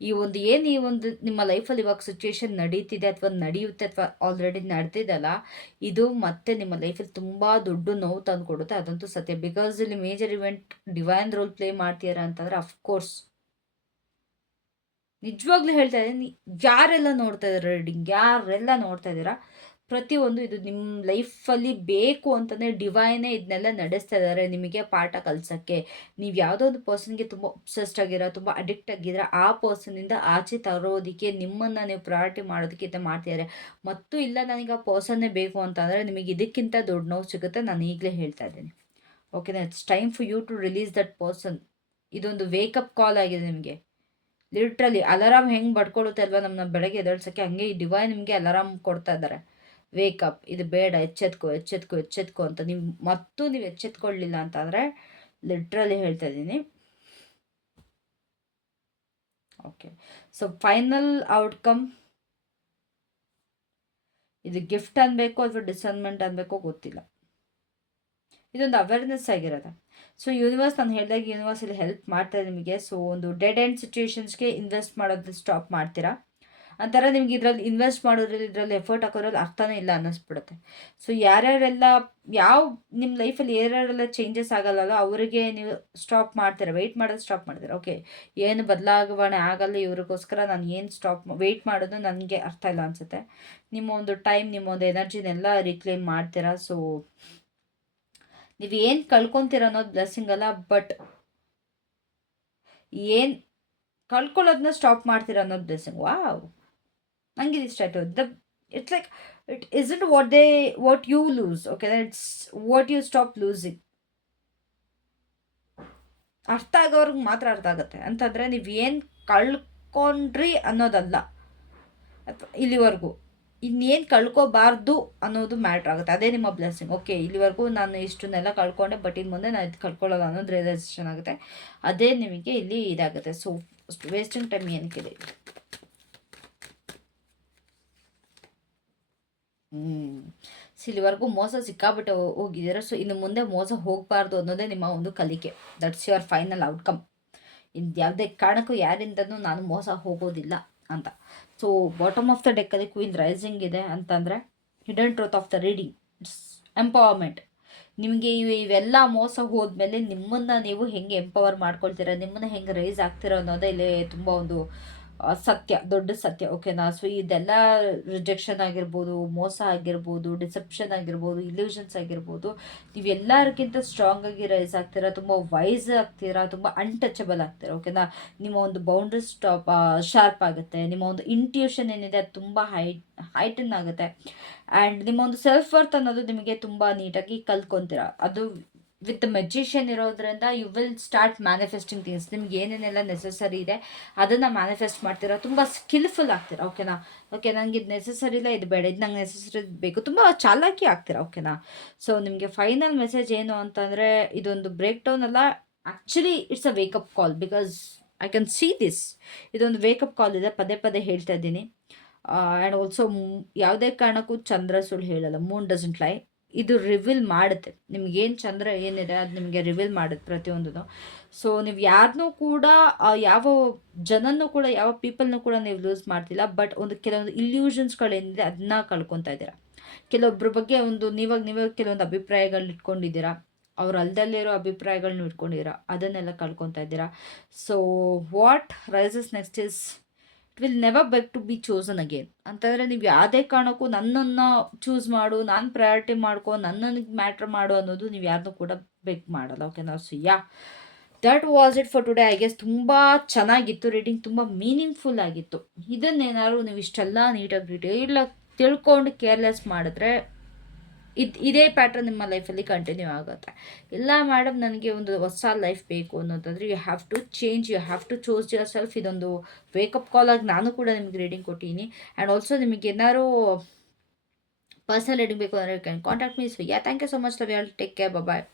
ಈ ಒಂದು ಏನು ಈ ಒಂದು ನಿಮ್ಮ ಲೈಫಲ್ಲಿ ಇವಾಗ ಸಿಚುವೇಶನ್ ನಡೀತಿದೆ ಅಥವಾ ನಡೆಯುತ್ತೆ ಅಥವಾ ಆಲ್ರೆಡಿ ನಡೆದಿದೆಲ್ಲ ಇದು ಮತ್ತೆ ನಿಮ್ಮ ಲೈಫಲ್ಲಿ ತುಂಬ ದೊಡ್ಡ ನೋವು ತಂದು ಕೊಡುತ್ತೆ ಅದಂತೂ ಸತ್ಯ. ಬಿಕಾಸ್ ಇಲ್ಲಿ major event divine role play ಮಾಡ್ತೀರಾ ಅಂತಂದರೆ ಅಫ್ಕೋರ್ಸ್ ನಿಜವಾಗ್ಲೂ ಹೇಳ್ತಾ ಇದ್ದೀನಿ, ಯಾರೆಲ್ಲ ನೋಡ್ತಾ ಇದ್ದಾರೆ ರೀಡಿಂಗ್ ಯಾರೆಲ್ಲ ನೋಡ್ತಾ ಇದ್ದೀರಾ? ಪ್ರತಿಯೊಂದು ಇದು ನಿಮ್ಮ ಲೈಫಲ್ಲಿ ಬೇಕು ಅಂತಂದರೆ ಡಿವೈನೇ ಇದನ್ನೆಲ್ಲ ನಡೆಸ್ತಾ ಇದ್ದಾರೆ ನಿಮಗೆ ಪಾಠ ಕಲಿಸೋಕ್ಕೆ. ನೀವು ಯಾವುದೋ ಒಂದು ಪರ್ಸನ್ಗೆ ತುಂಬ ಒಬ್ಸೆಸ್ಡ್ ಆಗಿರೋ, ತುಂಬ ಅಡಿಕ್ಟ್ ಆಗಿದ್ರೆ ಆ ಪರ್ಸನಿಂದ ಆಚೆ ತರೋದಕ್ಕೆ ನಿಮ್ಮನ್ನು ನೀವು ಪ್ರಯಾರಿಟಿ ಮಾಡೋದಕ್ಕೆ ಇದು ಮಾಡ್ತಿದ್ದಾರೆ ಮತ್ತು ಇಲ್ಲ, ನನಗೆ ಆ ಪರ್ಸನ್ನೇ ಬೇಕು ಅಂತಂದರೆ ನಿಮಗೆ ಇದಕ್ಕಿಂತ ದೊಡ್ಡ ನೋವು ಸಿಗುತ್ತೆ ನಾನು ಈಗಲೇ ಹೇಳ್ತಾ ಇದ್ದೀನಿ. ಓಕೆನಾ it's time for you to release that person ಇದೊಂದು ವೇಕಪ್ ಕಾಲ್ ಆಗಿದೆ ನಿಮಗೆ. ಲಿಟ್ರಲಿ ಅಲಾರಾಮ್ ಹೆಂಗೆ ಬಡ್ಕೊಳ್ಳುತ್ತೆ ಅಲ್ವಾ ನಮ್ಮನ್ನ ಬೆಳಗ್ಗೆ ಎದಳ್ಸೋಕ್ಕೆ ಹಂಗೆ ಈ ಡಿವೈನ್ ನಿಮಗೆ ಅಲಾರಾಮ್ ಕೊಡ್ತಾ ಇದ್ದಾರೆ ವೇಕಪ್ ಇದು ಬೇಡ, ಎಚ್ಚೆತ್ಕೋ ಎಚ್ಚೆತ್ಕೋ ಎಚ್ಚೆತ್ಕೋ ಅಂತ ನೀವು ಮತ್ತೂ ನೀವು ಎಚ್ಚೆತ್ಕೊಳ್ಳಿಲ್ಲ ಅಂತಂದರೆ ಲಿಟ್ರಲಿ ಹೇಳ್ತಾ ಇದ್ದೀನಿ. ಓಕೆ ಸೊ ಫೈನಲ್ ಔಟ್ಕಮ್ ಇದು ಗಿಫ್ಟ್ ಅನ್ಬೇಕು ಅಥವಾ ಡಿಸೈನ್ಮೆಂಟ್ ಅನ್ಬೇಕೋ ಗೊತ್ತಿಲ್ಲ. ಇದೊಂದು ಅವೇರ್ನೆಸ್ ಆಗಿರೋದು ಸೊ ಯೂನಿವರ್ಸ್ ನಾನು ಹೇಳಿದಾಗ ಯೂನಿವರ್ಸ್ ಇಲ್ಲಿ ಹೆಲ್ಪ್ ಮಾಡ್ತಾರೆ ನಿಮಗೆ. ಸೊ ಒಂದು ಡೆಡ್ ಎಂಡ್ ಸಿಚುವೇಶನ್ಸ್ಗೆ ಇನ್ವೆಸ್ಟ್ ಮಾಡೋದು ಸ್ಟಾಪ್ ಮಾಡ್ತೀರಾ? ಅಂತರ ನಿಮ್ಗೆ ಇದರಲ್ಲಿ ಇನ್ವೆಸ್ಟ್ ಮಾಡೋದ್ರಲ್ಲಿ ಇದರಲ್ಲಿ ಎಫರ್ಟ್ ಹಾಕೋದ್ರಲ್ಲಿ ಅರ್ಥನೇ ಇಲ್ಲ ಅನ್ನಿಸ್ಬಿಡುತ್ತೆ. ಸೊ ಯಾರ್ಯಾರೆಲ್ಲ ಯಾವ ನಿಮ್ಮ ಲೈಫಲ್ಲಿ ಯಾರ್ಯಾರೆಲ್ಲ ಚೇಂಜಸ್ ಆಗಲ್ಲ ಅವರಿಗೆ ನೀವು ಸ್ಟಾಪ್ ಮಾಡ್ತೀರ? ವೆಯ್ಟ್ ಮಾಡೋದು ಸ್ಟಾಪ್ ಮಾಡ್ತೀರಾ? ಓಕೆ ಏನು ಬದಲಾವಣೆ ಆಗಲ್ಲ ಇವ್ರಿಗೋಸ್ಕರ, ನಾನು ಏನು ಸ್ಟಾಪ್ ವೆಯ್ಟ್ ಮಾಡೋದು ನನಗೆ ಅರ್ಥ ಇಲ್ಲ ಅನಿಸುತ್ತೆ. ನಿಮ್ಮ ಒಂದು ಟೈಮ್ ನಿಮ್ಮ ಒಂದು ಎನರ್ಜಿನೆಲ್ಲ ರಿಕ್ಲೇಮ್ ಮಾಡ್ತೀರಾ? ಸೊ ನೀವು ಏನು ಕಳ್ಕೊತೀರ ಅನ್ನೋದು ಬ್ಲೆಸ್ಸಿಂಗ್ ಅಲ್ಲ ಬಟ್ ಏನು ಕಳ್ಕೊಳ್ಳೋದನ್ನ ಸ್ಟಾಪ್ ಮಾಡ್ತೀರ ಅನ್ನೋದು ಬ್ಲೆಸ್ಸಿಂಗ್ ವಾವ್ ನಂಗೆ ಇದು ಇಷ್ಟ ಆಯಿತು. The it's like it is it what they what you lose okay it's what you stop losing ಅರ್ಥ ಆಗೋರ್ಗೆ ಮಾತ್ರ ಅರ್ಥ ಆಗುತ್ತೆ. ಅಂತಂದರೆ ನೀವು ಏನು ಕಳ್ಕೊಂಡ್ರಿ ಅನ್ನೋದಲ್ಲ. ಅಥವಾ ಇಲ್ಲಿವರೆಗೂ. ಇನ್ನೇನು ಕಳ್ಕೊಬಾರ್ದು ಅನ್ನೋದು ಮ್ಯಾಟ್ರ್ ಆಗುತ್ತೆ. ಅದೇ ನಿಮ್ಮ ಬ್ಲೆಸ್ಸಿಂಗ್. ಓಕೆ ಇಲ್ಲಿವರೆಗೂ ನಾನು ಇಷ್ಟನ್ನೆಲ್ಲ ಕಳ್ಕೊಂಡೆ, ಬಟ್ ಇನ್ನು ಮುಂದೆ ನಾನು ಇದು ಕಳ್ಕೊಳ್ಳೋದು ಅನ್ನೋದು ರಿಯಲೈಸೇಷನ್ ಆಗುತ್ತೆ. ಅದೇ ನಿಮಗೆ ಇಲ್ಲಿ ಇದಾಗುತ್ತೆ. ಸೊ ವೇಸ್ಟಿಂಗ್ ಟೈಮ್ ಏನಕ್ಕೆ ಇಲ್ಲಿವರೆಗೂ ಮೋಸ ಸಿಕ್ಕಾಬಿಟ್ಟು ಹೋಗಿದ್ದೀರ? ಸೊ ಇನ್ನು ಮುಂದೆ ಮೋಸ ಹೋಗಬಾರ್ದು ಅನ್ನೋದೇ ನಿಮ್ಮ ಒಂದು ಕಲಿಕೆ. ದಟ್ಸ್ ಯುವರ್ ಫೈನಲ್ ಔಟ್ಕಮ್ ಇನ್ನು ಯಾವುದೇ ಕಾರಣಕ್ಕೂ ಯಾರಿಂದನೂ ನಾನು ಮೋಸ ಹೋಗೋದಿಲ್ಲ ಅಂತ. ಸೊ ಬಾಟಮ್ ಆಫ್ ದ ಡೆಕ್ಕಲ್ಲಿ ಕ್ವೀನ್ ರೈಸಿಂಗ್ ಇದೆ ಅಂತಂದರೆ hidden truth of the reading it's empowerment ನಿಮಗೆ ಇವೆಲ್ಲ ಮೋಸ ಹೋದ್ಮೇಲೆ ನಿಮ್ಮನ್ನು ನೀವು ಹೆಂಗೆ ಎಂಪವರ್ ಮಾಡ್ಕೊಳ್ತೀರಾ? ನಿಮ್ಮನ್ನು ಹೆಂಗೆ ರೈಸ್ ಆಗ್ತೀರಾ ಅನ್ನೋದೇ ಇಲ್ಲಿ ತುಂಬ ಒಂದು ಸತ್ಯ, ದೊಡ್ಡ ಸತ್ಯ ಓಕೆನಾ ಸೊ ಇದೆಲ್ಲ ರಿಜೆಕ್ಷನ್ ಆಗಿರ್ಬೋದು, ಮೋಸ ಆಗಿರ್ಬೋದು ಡಿಸೆಪ್ಷನ್ ಆಗಿರ್ಬೋದು ಇಲ್ಯೂಷನ್ಸ್ ಆಗಿರ್ಬೋದು ನೀವು ಎಲ್ಲರಿಗಿಂತ ಸ್ಟ್ರಾಂಗ್ ಆಗಿ ರೈಸ್ ಆಗ್ತೀರಾ? ತುಂಬ ವೈಸ್ ಆಗ್ತೀರಾ? ತುಂಬ ಅನ್ಟಚಬಲ್ ಆಗ್ತೀರಾ? ಓಕೆನಾ ನಿಮ್ಮ ಒಂದು ಬೌಂಡ್ರಿ ಸ್ಟಾಪ್ ಶಾರ್ಪ್ ಆಗುತ್ತೆ. ನಿಮ್ಮ ಒಂದು ಇಂಟ್ಯೂಷನ್ ಏನಿದೆ, ಅದು ತುಂಬ ಹೈಟ್ ಹೈಟನ್ ಆಗುತ್ತೆ. ಆ್ಯಂಡ್ ನಿಮ್ಮ ಒಂದು ಸೆಲ್ಫ್ ವರ್ತ್ ಅನ್ನೋದು ನಿಮಗೆ ತುಂಬ ನೀಟಾಗಿ ಕಲ್ತ್ಕೊತೀರ? ಅದು ವಿತ್ ಮೆಜಿಷಿಯನ್ ಇರೋದ್ರಿಂದ you will start manifesting things ನಿಮ್ಗೆ ಏನೇನೆಲ್ಲ ನೆಸೆಸರಿ ಇದೆ, ಅದನ್ನು ಮ್ಯಾನಿಫೆಸ್ಟ್ ಮಾಡ್ತೀರಾ, ತುಂಬ ಸ್ಕಿಲ್ಫುಲ್ ಆಗ್ತೀರಾ ಓಕೆನಾ ಓಕೆ ನನಗೆ ಇದು ನೆಸೆಸರಿ ಇಲ್ಲ, ಇದು ಬೇಡ, ಇದು ನಂಗೆ ನೆಸೆಸರಿ ಬೇಕು. ತುಂಬ ಚಾಲಾಕಿ ಆಗ್ತೀರಾ ಓಕೆನಾ ಸೊ ನಿಮಗೆ ಫೈನಲ್ ಮೆಸೇಜ್ ಏನು ಅಂತಂದರೆ, ಇದೊಂದು ಬ್ರೇಕ್ ಡೌನ್ ಅಲ್ಲ actually it's a wake up call because I can see this ಇದೊಂದು ವೇಕಪ್ ಕಾಲ್ ಇದೆ, ಪದೇ ಪದೇ ಹೇಳ್ತಾ ಇದ್ದೀನಿ. ಆ್ಯಂಡ್ ಆಲ್ಸೋ ಯಾವುದೇ ಕಾರಣಕ್ಕೂ ಚಂದ್ರ ಸುಳ್ಳು ಹೇಳಲ್ಲ ಮೂನ್ ಡಸಂಟ್ ಲೈ ಇದು ರಿವೀಲ್ ಮಾಡುತ್ತೆ. ನಿಮ್ಗೇನು ಚಂದ್ರ ಏನಿದೆ ಅದು ನಿಮಗೆ ರಿವೀಲ್ ಮಾಡುತ್ತೆ ಪ್ರತಿಯೊಂದು ಸೊ ನೀವು ಯಾರನ್ನೂ ಕೂಡ ಯಾವ ಜನನೂ ಕೂಡ, ಯಾವ ಪೀಪಲ್ನೂ ಕೂಡ ನೀವು ಲೂಸ್ ಮಾಡ್ತಿಲ್ಲ. ಬಟ್ ಒಂದು ಕೆಲವೊಂದು ಇಲ್ಯೂಷನ್ಸ್ಗಳೇನಿದೆ ಅದನ್ನ ಕಳ್ಕೊತಾ ಇದ್ದೀರಾ. ಕೆಲವೊಬ್ಬರ ಬಗ್ಗೆ ಒಂದು, ನೀವಾಗ ನೀವಾಗ ಕೆಲವೊಂದು ಅಭಿಪ್ರಾಯಗಳನ್ನ ಇಟ್ಕೊಂಡಿದ್ದೀರಾ. ಅವ್ರು ಅಲ್ದಲ್ಲಿರೋ ಅಭಿಪ್ರಾಯಗಳನ್ನ ಇಟ್ಕೊಂಡಿದ್ದೀರಾ. ಅದನ್ನೆಲ್ಲ ಕಳ್ಕೊತಾ ಇದ್ದೀರಾ. So what rises next is it will never back to be chosen again ಅಂತಂದರೆ ನೀವು ಯಾವುದೇ ಕಾರಣಕ್ಕೂ ನನ್ನನ್ನು ಚೂಸ್ ಮಾಡು, ನಾನು ಪ್ರಯಾರಿಟಿ ಮಾಡ್ಕೊ, ನನ್ನನ್ನು ಮ್ಯಾಟ್ರ್ ಮಾಡು ಅನ್ನೋದು ನೀವು ಯಾರನ್ನೂ ಕೂಡ ಬೆಕ್ ಮಾಡಲ್ಲ ಓಕೆನಾ so yeah that was it for today I guess ತುಂಬ ಚೆನ್ನಾಗಿತ್ತು ರೀಡಿಂಗ್ ತುಂಬ ಮೀನಿಂಗ್ಫುಲ್ ಆಗಿತ್ತು. ಇದನ್ನೇನಾದ್ರು ನೀವು ಇಷ್ಟೆಲ್ಲ ನೀಟಾಗಿ ಇಲ್ಲ ತಿಳ್ಕೊಂಡು ಕೇರ್ಲೆಸ್ ಮಾಡಿದ್ರೆ ಇದು ಇದೇ ಪ್ಯಾಟ್ರನ್ ನಿಮ್ಮ ಲೈಫಲ್ಲಿ ಕಂಟಿನ್ಯೂ ಆಗುತ್ತೆ. ಇಲ್ಲ ಮೇಡಮ್ ನನಗೆ ಒಂದು ಹೊಸ ಲೈಫ್ ಬೇಕು ಅನ್ನೋದಾದರೆ you have to change you have to choose yourself ಇದೊಂದು ವೇಕಪ್ ಆಗಿ ನಾನು ಕೂಡ ನಿಮಗೆ ರೀಡಿಂಗ್ ಕೊಟ್ಟೀನಿ. ಆ್ಯಂಡ್ ಆಲ್ಸೋ ನಿಮಗೆ ಏನಾದ್ರು ಪರ್ಸನಲ್ ರೀಡಿಂಗ್ ಬೇಕು ಅಂದರೆ can contact me so yeah thank you so much love you all take care bye